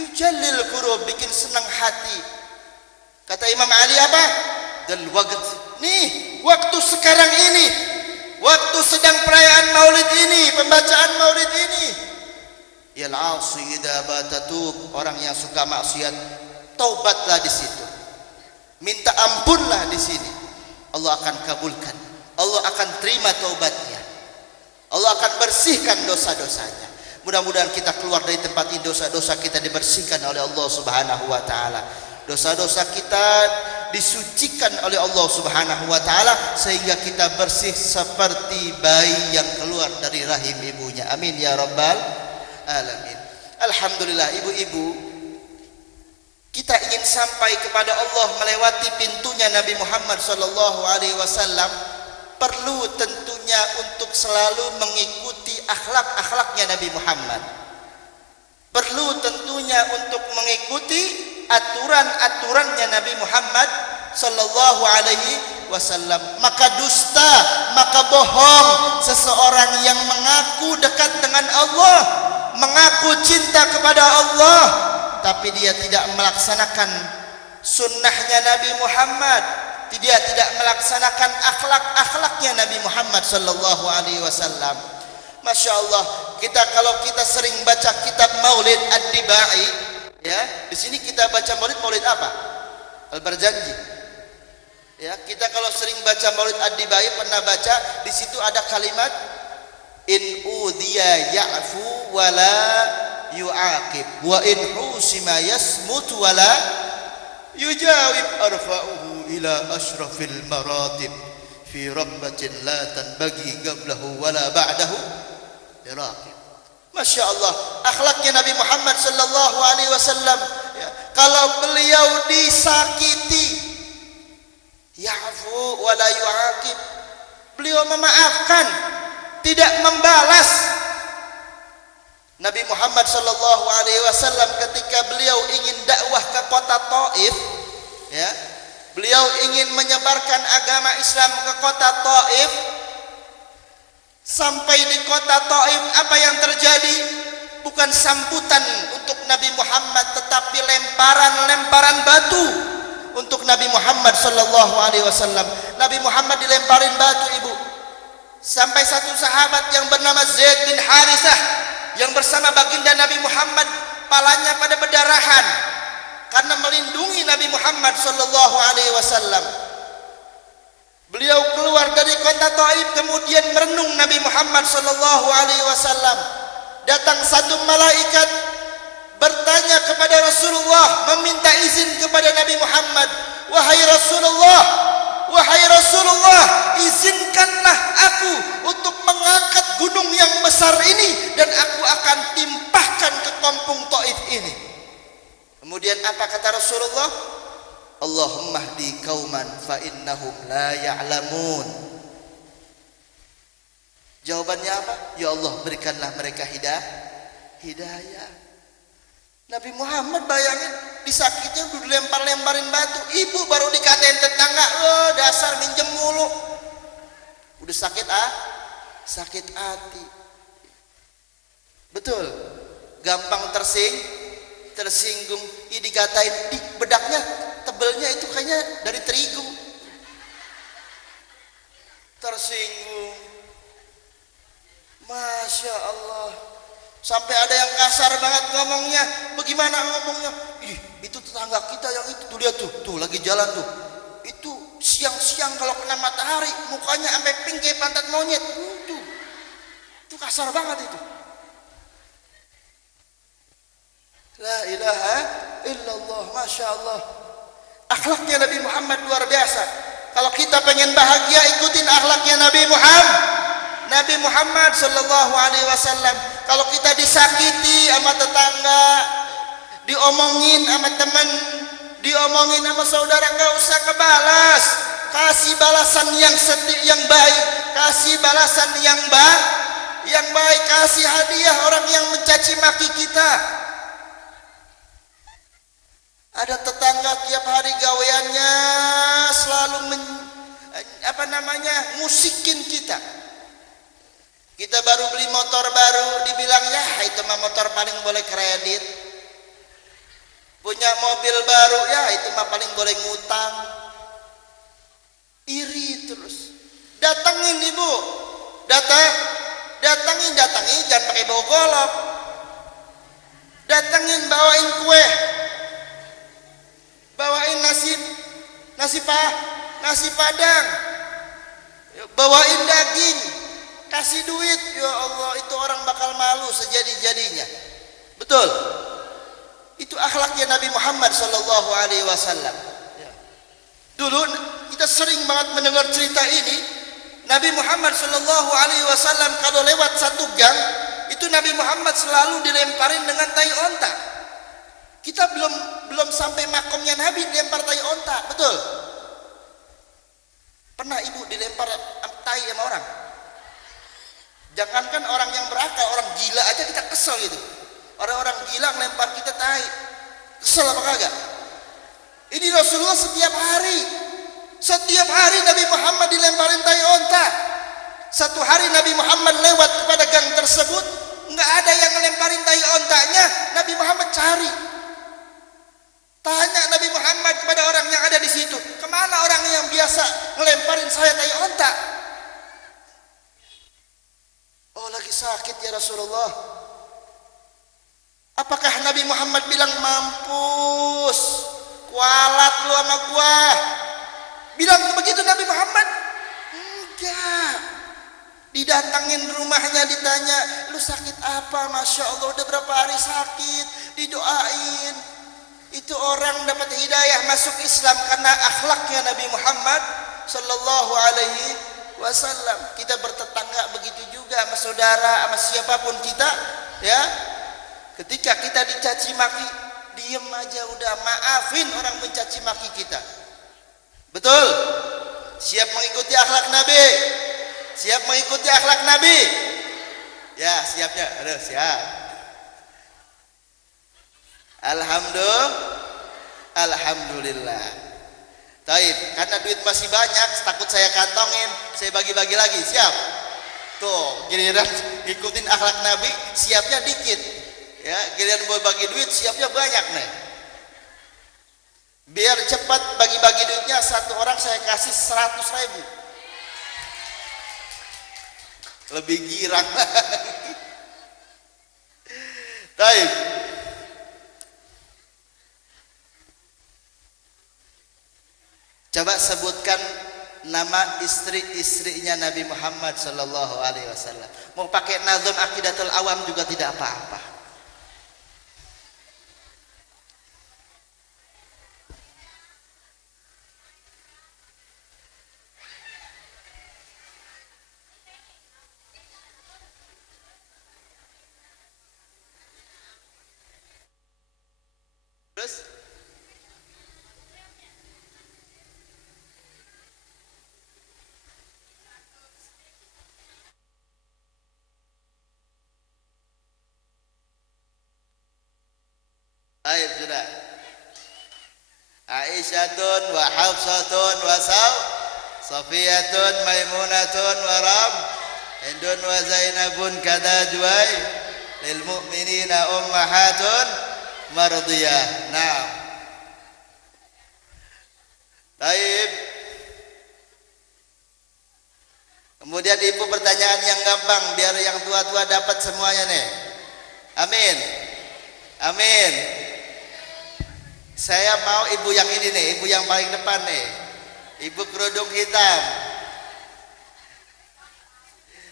Yujallil kurub, bikin senang hati. Kata Imam Ali apa? Dal waqt. Nih, waktu sekarang ini, waktu sedang perayaan maulid ini, pembacaan maulid ini. Yal 'asi idza batatub, orang yang suka maksiat, taubatlah di situ. Minta ampunlah di sini. Allah akan kabulkan. Allah akan terima taubatnya. Allah akan bersihkan dosa-dosanya. Mudah-mudahan kita keluar dari tempat ini, dosa-dosa kita dibersihkan oleh Allah Subhanahu wa taala. Dosa-dosa kita disucikan oleh Allah Subhanahu wa taala sehingga kita bersih seperti bayi yang keluar dari rahim ibunya. Amin ya rabbal alamin. Alhamdulillah ibu-ibu, kita ingin sampai kepada Allah melewati pintunya Nabi Muhammad sallallahu alaihi wasallam, perlu tentunya untuk selalu mengikuti akhlak-akhlaknya Nabi Muhammad. Perlu tentunya untuk mengikuti aturan-aturannya Nabi Muhammad sallallahu alaihi wasallam. Maka dusta, maka bohong seseorang yang mengaku dekat dengan Allah, mengaku cinta kepada Allah, tapi dia tidak melaksanakan sunnahnya Nabi Muhammad, dia tidak melaksanakan akhlak-akhlaknya Nabi Muhammad sallallahu alaihi wasallam. Masya Allah, kalau kita sering baca kitab Maulid Ad-Dibai, ya, di sini kita baca maulid apa? Al-Barjanji. Ya, kita kalau sering baca Maulid Ad-Dibai pernah baca di situ ada kalimat in udhiya ya'fu wala yu'aqib wa in husima yasmut wala yujawib arfa'uhu ila ashrafil maratib fi rabbatin la tanbaghi qablahu wala ba'dahu iraqib. Masya Allah, akhlaknya Nabi Muhammad sallallahu alaihi wasallam, ya, kalau beliau disakiti, ya'fu wala yu'aqib, beliau memaafkan, tidak membalas. Nabi Muhammad sallallahu alaihi wasallam ketika beliau ingin dakwah ke kota Taif, ya, beliau ingin menyebarkan agama Islam ke kota Taif. Sampai di kota Taif, apa yang terjadi? Bukan sambutan untuk Nabi Muhammad, tetapi lemparan-lemparan batu untuk Nabi Muhammad sallallahu alaihi wasallam. Nabi Muhammad dilemparin batu, Ibu. Sampai satu sahabat yang bernama Zaid bin Harisah yang bersama baginda Nabi Muhammad, palanya pada berdarahan. karena melindungi Nabi Muhammad sallallahu alaihi wasallam. Beliau keluar dari kota Taif kemudian merenung Nabi Muhammad sallallahu alaihi wasallam. Datang satu malaikat bertanya kepada Rasulullah, meminta izin kepada Nabi Muhammad, "Wahai Rasulullah, wahai Rasulullah, izinkanlah aku untuk mengangkat gunung yang besar ini dan aku akan timpahkan ke kampung Taif ini." Kemudian apa kata Rasulullah? "Allahumma hdi qauman fa innahum la ya'lamun." Jawabannya apa? Ya Allah, berikanlah mereka hidayah. Nabi Muhammad bayangin, disakitnya udah dilempar-lemparin batu, ibu baru dikatain tetangga, dasar minjem mulu. Udah sakit hati. Betul, gampang tersinggung. Dikatain, di bedaknya tebelnya itu kayaknya dari terigu. Tersinggung. Masya Allah. Sampai ada yang kasar banget ngomongnya. Bagaimana ngomongnya? Ih, itu tetangga kita yang itu tuh, lihat tuh lagi jalan tuh. Itu siang-siang kalau kena matahari mukanya sampai pink kayak pantat monyet. Itu kasar banget itu. La ilaha illallah, masya Allah. Akhlaknya Nabi Muhammad luar biasa. Kalau kita pengen bahagia, ikutin akhlaknya Nabi Muhammad sallallahu alaihi wasallam. Kalau kita disakiti sama tetangga, diomongin sama teman, diomongin sama saudara, nggak usah ngebalas. Kasih balasan yang baik, kasih balasan yang baik, kasih hadiah orang yang mencaci maki kita. Ada tetangga tiap hari gaweannya selalu musikin kita. Kita baru beli motor baru, dibilang ya itu mah motor paling boleh kredit. Punya mobil baru, ya itu mah paling boleh ngutang. Iri terus. Datangin ibu, datangin, jangan pakai bawa golok. Datangin, bawain kue, bawain nasi padang, bawain daging, kasih duit. Ya Allah, itu orang bakal malu sejadi-jadinya. Betul. Itu akhlaknya Nabi Muhammad sallallahu alaihi wasallam. Dulu kita sering banget mendengar cerita ini. Nabi Muhammad sallallahu alaihi wasallam kalau lewat satu gang, itu Nabi Muhammad selalu dilemparin dengan tai onta. Kita belum sampai makomnya Nabi dilempar tai onta, betul? Pernah ibu dilempar tai sama orang? Jangankan orang yang berakal, orang gila aja kita kesel gitu. Orang-orang gila ngelempar kita tai, kesel apa kagak? Ini Rasulullah setiap hari Nabi Muhammad dilemparin tai onta. Satu hari Nabi Muhammad lewat kepada gang tersebut, nggak ada yang ngelemparin tai ontanya. Nabi Muhammad cari. Tanya Nabi Muhammad kepada orang yang ada di situ, kemana orang yang biasa ngelemparin saya tai onta? Oh, lagi sakit ya Rasulullah. Apakah Nabi Muhammad bilang mampus, kualat lu sama gua? Bilang begitu Nabi Muhammad? Enggak. Didatangin rumahnya, ditanya, lu sakit apa? Masya Allah, udah berapa hari sakit? Didoain. Itu orang dapat hidayah masuk Islam karena akhlaknya Nabi Muhammad sallallahu alaihi wasallam. Kita bertetangga begitu juga sama saudara, sama siapapun kita, ya. Ketika kita dicaci maki, diem aja udah, maafin orang mencaci maki kita. Betul? Siap mengikuti akhlak Nabi? Siap mengikuti akhlak Nabi? Ya, siapnya. Aduh, siap. Alhamdulillah. Taib, karena duit masih banyak, takut saya kantongin, saya bagi-bagi lagi. Siap? Tuh, giliran ngikutin akhlak Nabi, siapnya dikit. Ya, giliran gue bagi duit, siapnya banyak nih. Biar cepat bagi-bagi duitnya, satu orang saya kasih 100.000. Lebih girang. Taib. Coba sebutkan nama istri-istrinya Nabi Muhammad sallallahu alaihi wasallam. Mau pakai nazam Aqidatul Awam juga tidak apa-apa. Terus baik sudah. Aisyatun wa Hafsatun wa Safiyatun Maimunatun wa Ram Hindun wa Zainabun kada juai lil mu'minina ummahatun mardiyah. Nah. Baik. Kemudian ibu pertanyaan yang gampang biar yang tua-tua dapat semuanya nih. Amin. Amin. Saya mau ibu yang ini nih, ibu yang paling depan nih. Ibu kerudung hitam.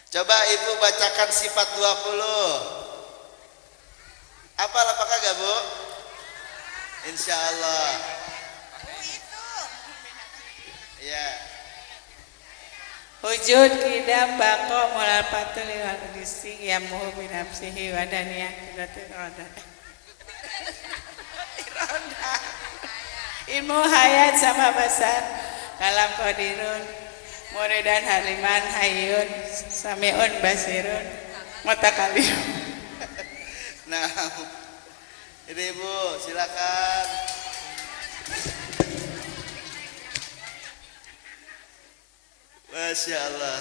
Coba ibu bacakan sifat 20. Apakah gak bu? Insya Allah. Ya. Wujud kidam bako mulal patul wal dising ya muhu binafsihi wa daniyah kidatul roda. Ilmu hayat sama basar kalam qadirun muridan haliman hayyun samiun basirun mutakalim. Nah, ini ibu silakan. Masya Allah.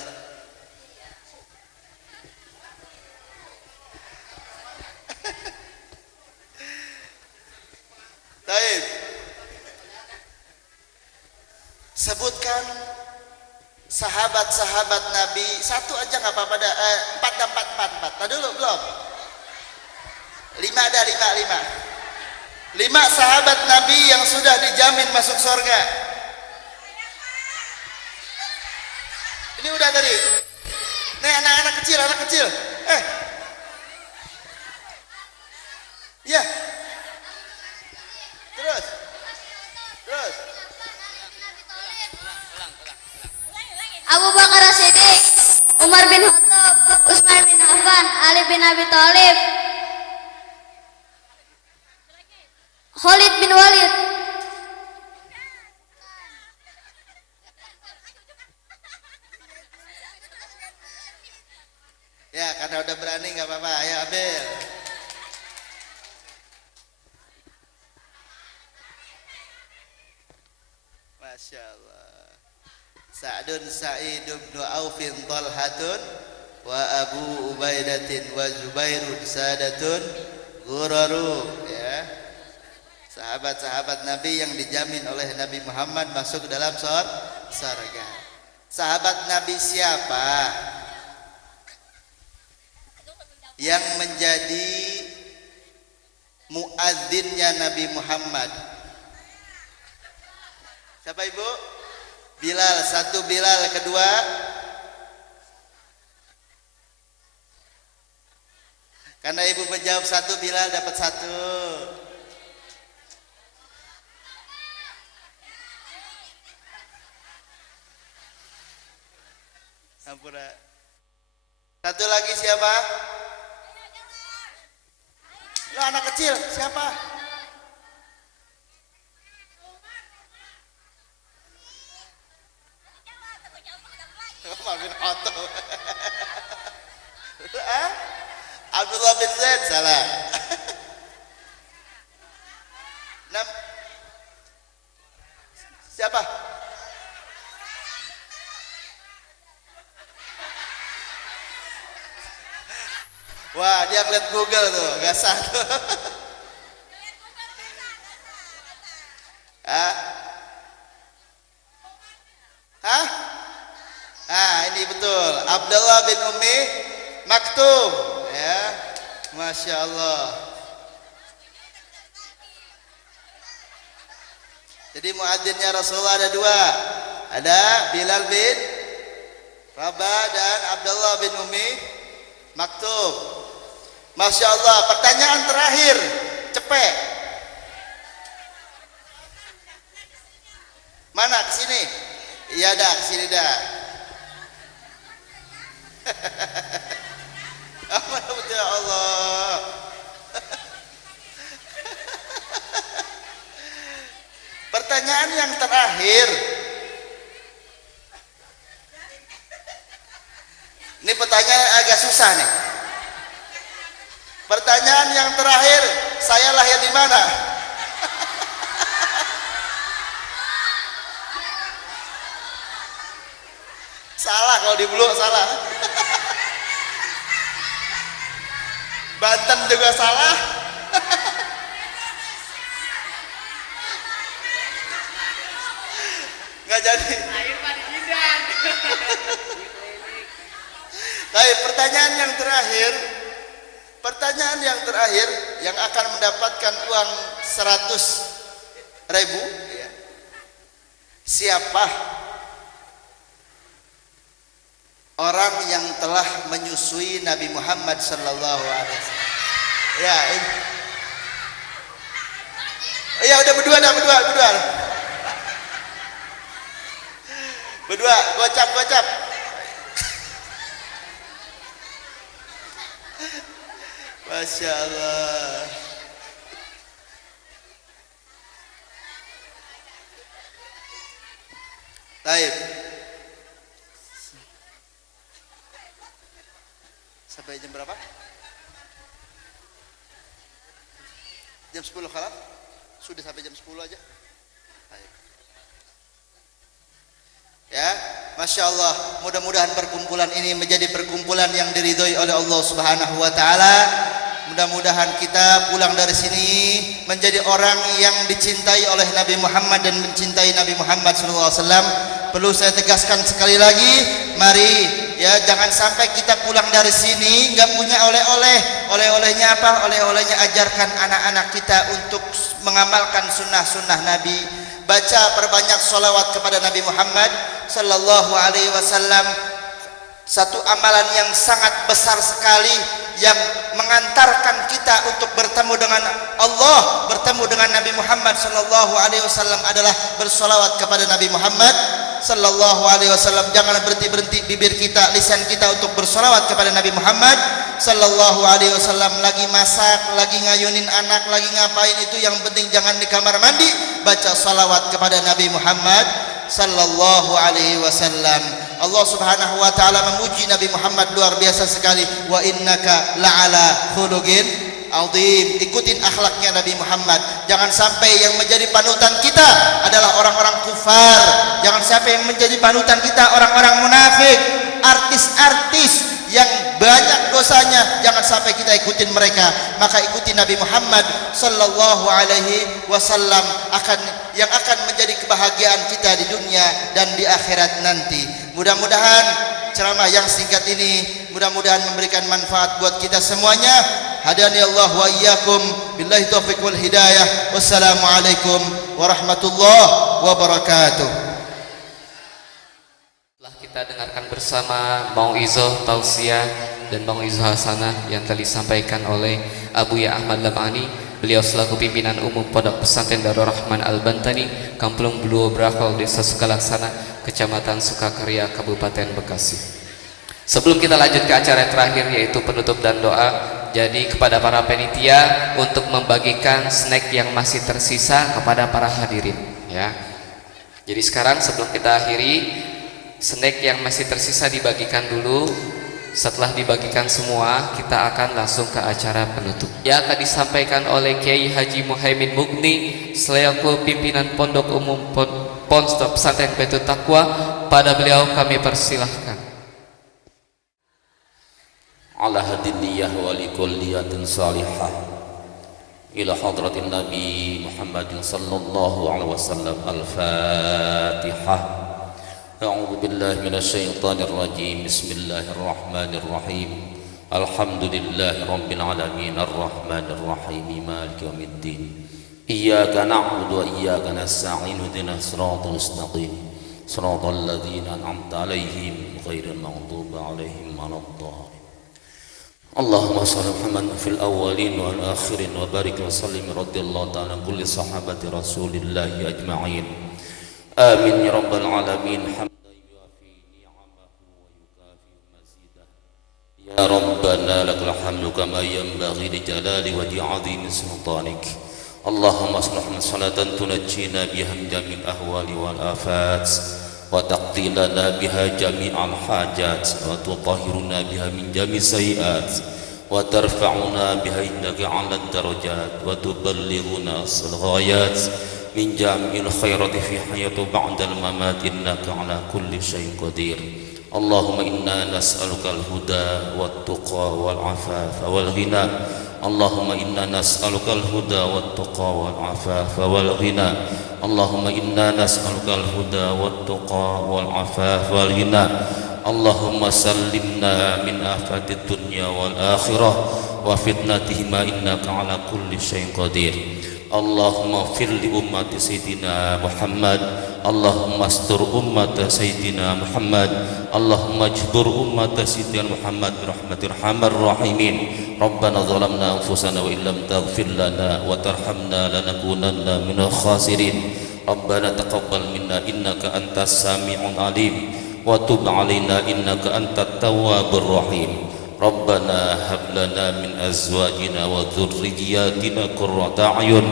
Baik. Sebutkan sahabat-sahabat Nabi satu aja nggak apa-apa. Empat. Tadi dulu belum. Lima sahabat Nabi yang sudah dijamin masuk surga. Ini udah tadi. Nih anak kecil. Ya. Terus. Abu Bakar As-Siddiq, Umar bin Khattab, Utsman bin Affan, Ali bin Abi Thalib, Khalid bin Walid. Ya, karena udah berani nggak apa-apa. Ayo ambil. Masya Allah. Sa'dun Sa'id bin Aufin Talhatun wa Abu Ubaidatin wa Zubairun Sadatun Ghuraru. Ya. Sahabat-sahabat Nabi yang dijamin oleh Nabi Muhammad masuk dalam surga. Sahabat Nabi siapa? Yang menjadi muadzinnya Nabi Muhammad. Siapa ibu? Bilal. Satu Bilal. Kedua karena ibu menjawab satu, Bilal dapat satu. Sampura. Satu lagi siapa? Lo anak kecil siapa? Umar bin Khattab. Abdullah bin Zaid salah. Siapa? Wah, dia ngeliat Google tuh, gak satu. Ini betul. Abdullah bin Ummi Maktum. Ya, Masya Allah. Jadi muadzinnya Rasulullah ada dua. Ada Bilal bin Rabah dan Abdullah bin Umi Maktum. Masya Allah. Pertanyaan terakhir, cepet. Mana ke sini? Iya dah, ke sini dah. Ya Allah. Pertanyaan yang terakhir. Ini pertanyaan agak susah nih. Pertanyaan yang terakhir, saya lahir di mana? Salah kalau di Blok salah. Banten juga salah. Nggak jadi. Baik, pertanyaan yang terakhir yang akan mendapatkan uang 100.000 ya. Siapa orang yang telah menyusui Nabi Muhammad sallallahu alaihi wasallam? Ya, ini. Ya udah berdua. Berdua, gocap. Masya Allah. Taib. Sampai jam berapa? Jam 10 khalas? Sudah sampai jam 10 aja. Taib. Ya, Masya Allah. Mudah-mudahan perkumpulan ini menjadi perkumpulan yang diridhoi oleh Allah Subhanahu wa Ta'ala. Mudah-mudahan kita pulang dari sini menjadi orang yang dicintai oleh Nabi Muhammad dan mencintai Nabi Muhammad SAW. Perlu saya tegaskan sekali lagi, mari ya jangan sampai kita pulang dari sini nggak punya oleh-oleh. Oleh-olehnya apa? Oleh-olehnya ajarkan anak-anak kita untuk mengamalkan sunnah-sunnah Nabi. Baca perbanyak sholawat kepada Nabi Muhammad sallallahu alaihi wasallam. Satu amalan yang sangat besar sekali yang mengantarkan kita untuk bertemu dengan Allah, bertemu dengan Nabi Muhammad sallallahu alaihi wasallam adalah bersolawat kepada Nabi Muhammad sallallahu alaihi wasallam. Jangan berhenti bibir kita, lisan kita untuk bersolawat kepada Nabi Muhammad sallallahu alaihi wasallam. Lagi masak, lagi ngayunin anak, lagi ngapain, itu yang penting jangan di kamar mandi, baca salawat kepada Nabi Muhammad sallallahu alaihi wasallam. Allah Subhanahu wa taala memuji Nabi Muhammad luar biasa sekali. Wa innaka la'ala khuluqin azim. Ikutin akhlaknya Nabi Muhammad. Jangan sampai yang menjadi panutan kita adalah orang-orang kufar. Jangan sampai yang menjadi panutan kita orang-orang munafik, artis-artis yang banyak dosanya. Jangan sampai kita ikutin mereka. Maka ikuti Nabi Muhammad sallallahu alaihi wasallam yang akan menjadi kebahagiaan kita di dunia dan di akhirat nanti. Mudah-mudahan ceramah yang singkat ini mudah-mudahan memberikan manfaat buat kita semuanya. Hadani Allah wa iyyakum billahi taufiq wal hidayah. Wassalamualaikum warahmatullahi wabarakatuh. Telah kita dengarkan bersama mau'izah tausiah dan mau'izah hasanah yang telah disampaikan oleh Abu Ya Ahmad Lamani. Beliau selaku pimpinan umum Pondok Pesantren Darul Rahman Al-Bantani, Kampung Bluo Brakol, Desa Sukalaksana, Kecamatan Sukakarya, Kabupaten Bekasi. Sebelum kita lanjut ke acara yang terakhir yaitu penutup dan doa, jadi kepada para penitia untuk membagikan snack yang masih tersisa kepada para hadirin ya. Jadi sekarang sebelum kita akhiri, snack yang masih tersisa dibagikan dulu. Setelah dibagikan semua, kita akan langsung ke acara penutup yang akan disampaikan oleh Kiai Haji Muhaimin Mugni selaku pimpinan Pondok Umum Pondok Pesantren Baitul Taqwa. Pada beliau kami persilahkan. Ala hadiniyah wa likulliyatin salihah ila hadratin Nabi Muhammadin sallallahu alaihi wasallam. Al-Fatihah. A'udzu billahi minasy syaithanir rajim. Bismillahirrahmanirrahim. Alhamdulillahi rabbil alamin arrahmanir rahim maliki yaumiddin. إياك نعبد وإياك نستعين اهدنا الصراط المستقيم صراط الذين أنعمت عليهم غير المغضوب عليهم ولا الضالين. اللهم صل على محمد في الأولين والآخرين وبارك وسلم رضي الله تعالى عن كل صحابة رسول الله أجمعين آمين يا رب العالمين. حمدا يوافي نعمه ويكافئ مزيده يا ربنا لك الحمد كما ينبغي لجلال وجه عظيم سلطانك. اللهم صل على صلاة تنجينا بها من جميع الأهوال والآفات وتقضي لنا بها جميع الحاجات وتطهرنا بها من جميع السيئات وترفعنا بها عندك على الدرجات وتبلغنا الغايات من جميع الخيرات في حياة بعد الممات إنك على كل شيء قدير. اللهم إنا نسألك الهدى والتقى والعفاف والغنى. اللهم إنا نسألك الهدى والتقى والعفاف والغنى. اللهم إنا نسألك الهدى والتقى والعفاف والغنى. اللهم سلمنا من آفات الدنيا والآخرة وفتنتهما إنك على كل شيء قدير. اللهم اغفر لأمة سيدنا محمد. اللهم استر أمة سيدنا محمد. اللهم اجبر أمة سيدنا محمد برحمة أرحم الراحمين. ربنا ظلمنا أنفسنا وإن لم تغفر لنا وترحمنا لنكونن من الخاسرين. ربنا تقبل منا إنك أنت السميع العليم وتب علينا إنك أنت التواب الرحيم. ربنا هب لنا من أزواجنا وذرياتنا قرة أعين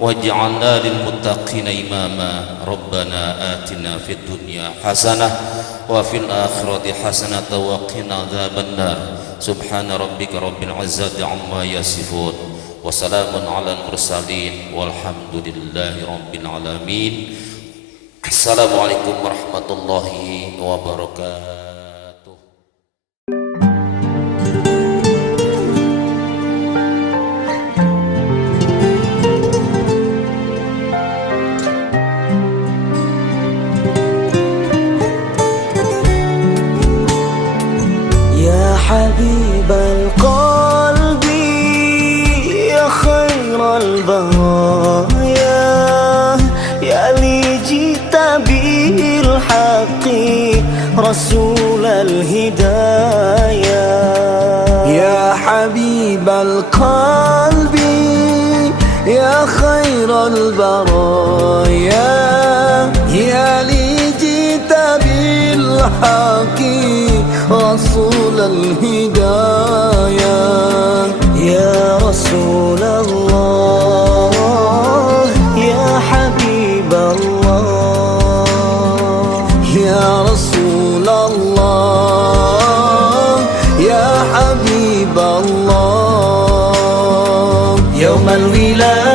واجعلنا للمتقين إماما. ربنا آتنا في الدنيا حسنة وفي الآخرة حسنة وقنا عذاب النار. سبحان ربك رب العزة عما يصفون وسلام على المرسلين والحمد لله رب العالمين. السلام عليكم ورحمة الله وبركاته. حبيب القلب يا خير البرايا يا لي جئت بالحق رسول الهدايا. يا حبيب القلب يا خير البرايا يا لي جئت بالحق رسول الهدايا. يا رسول الله يا حبيب الله يا رسول الله يا حبيب الله. يوم الولادة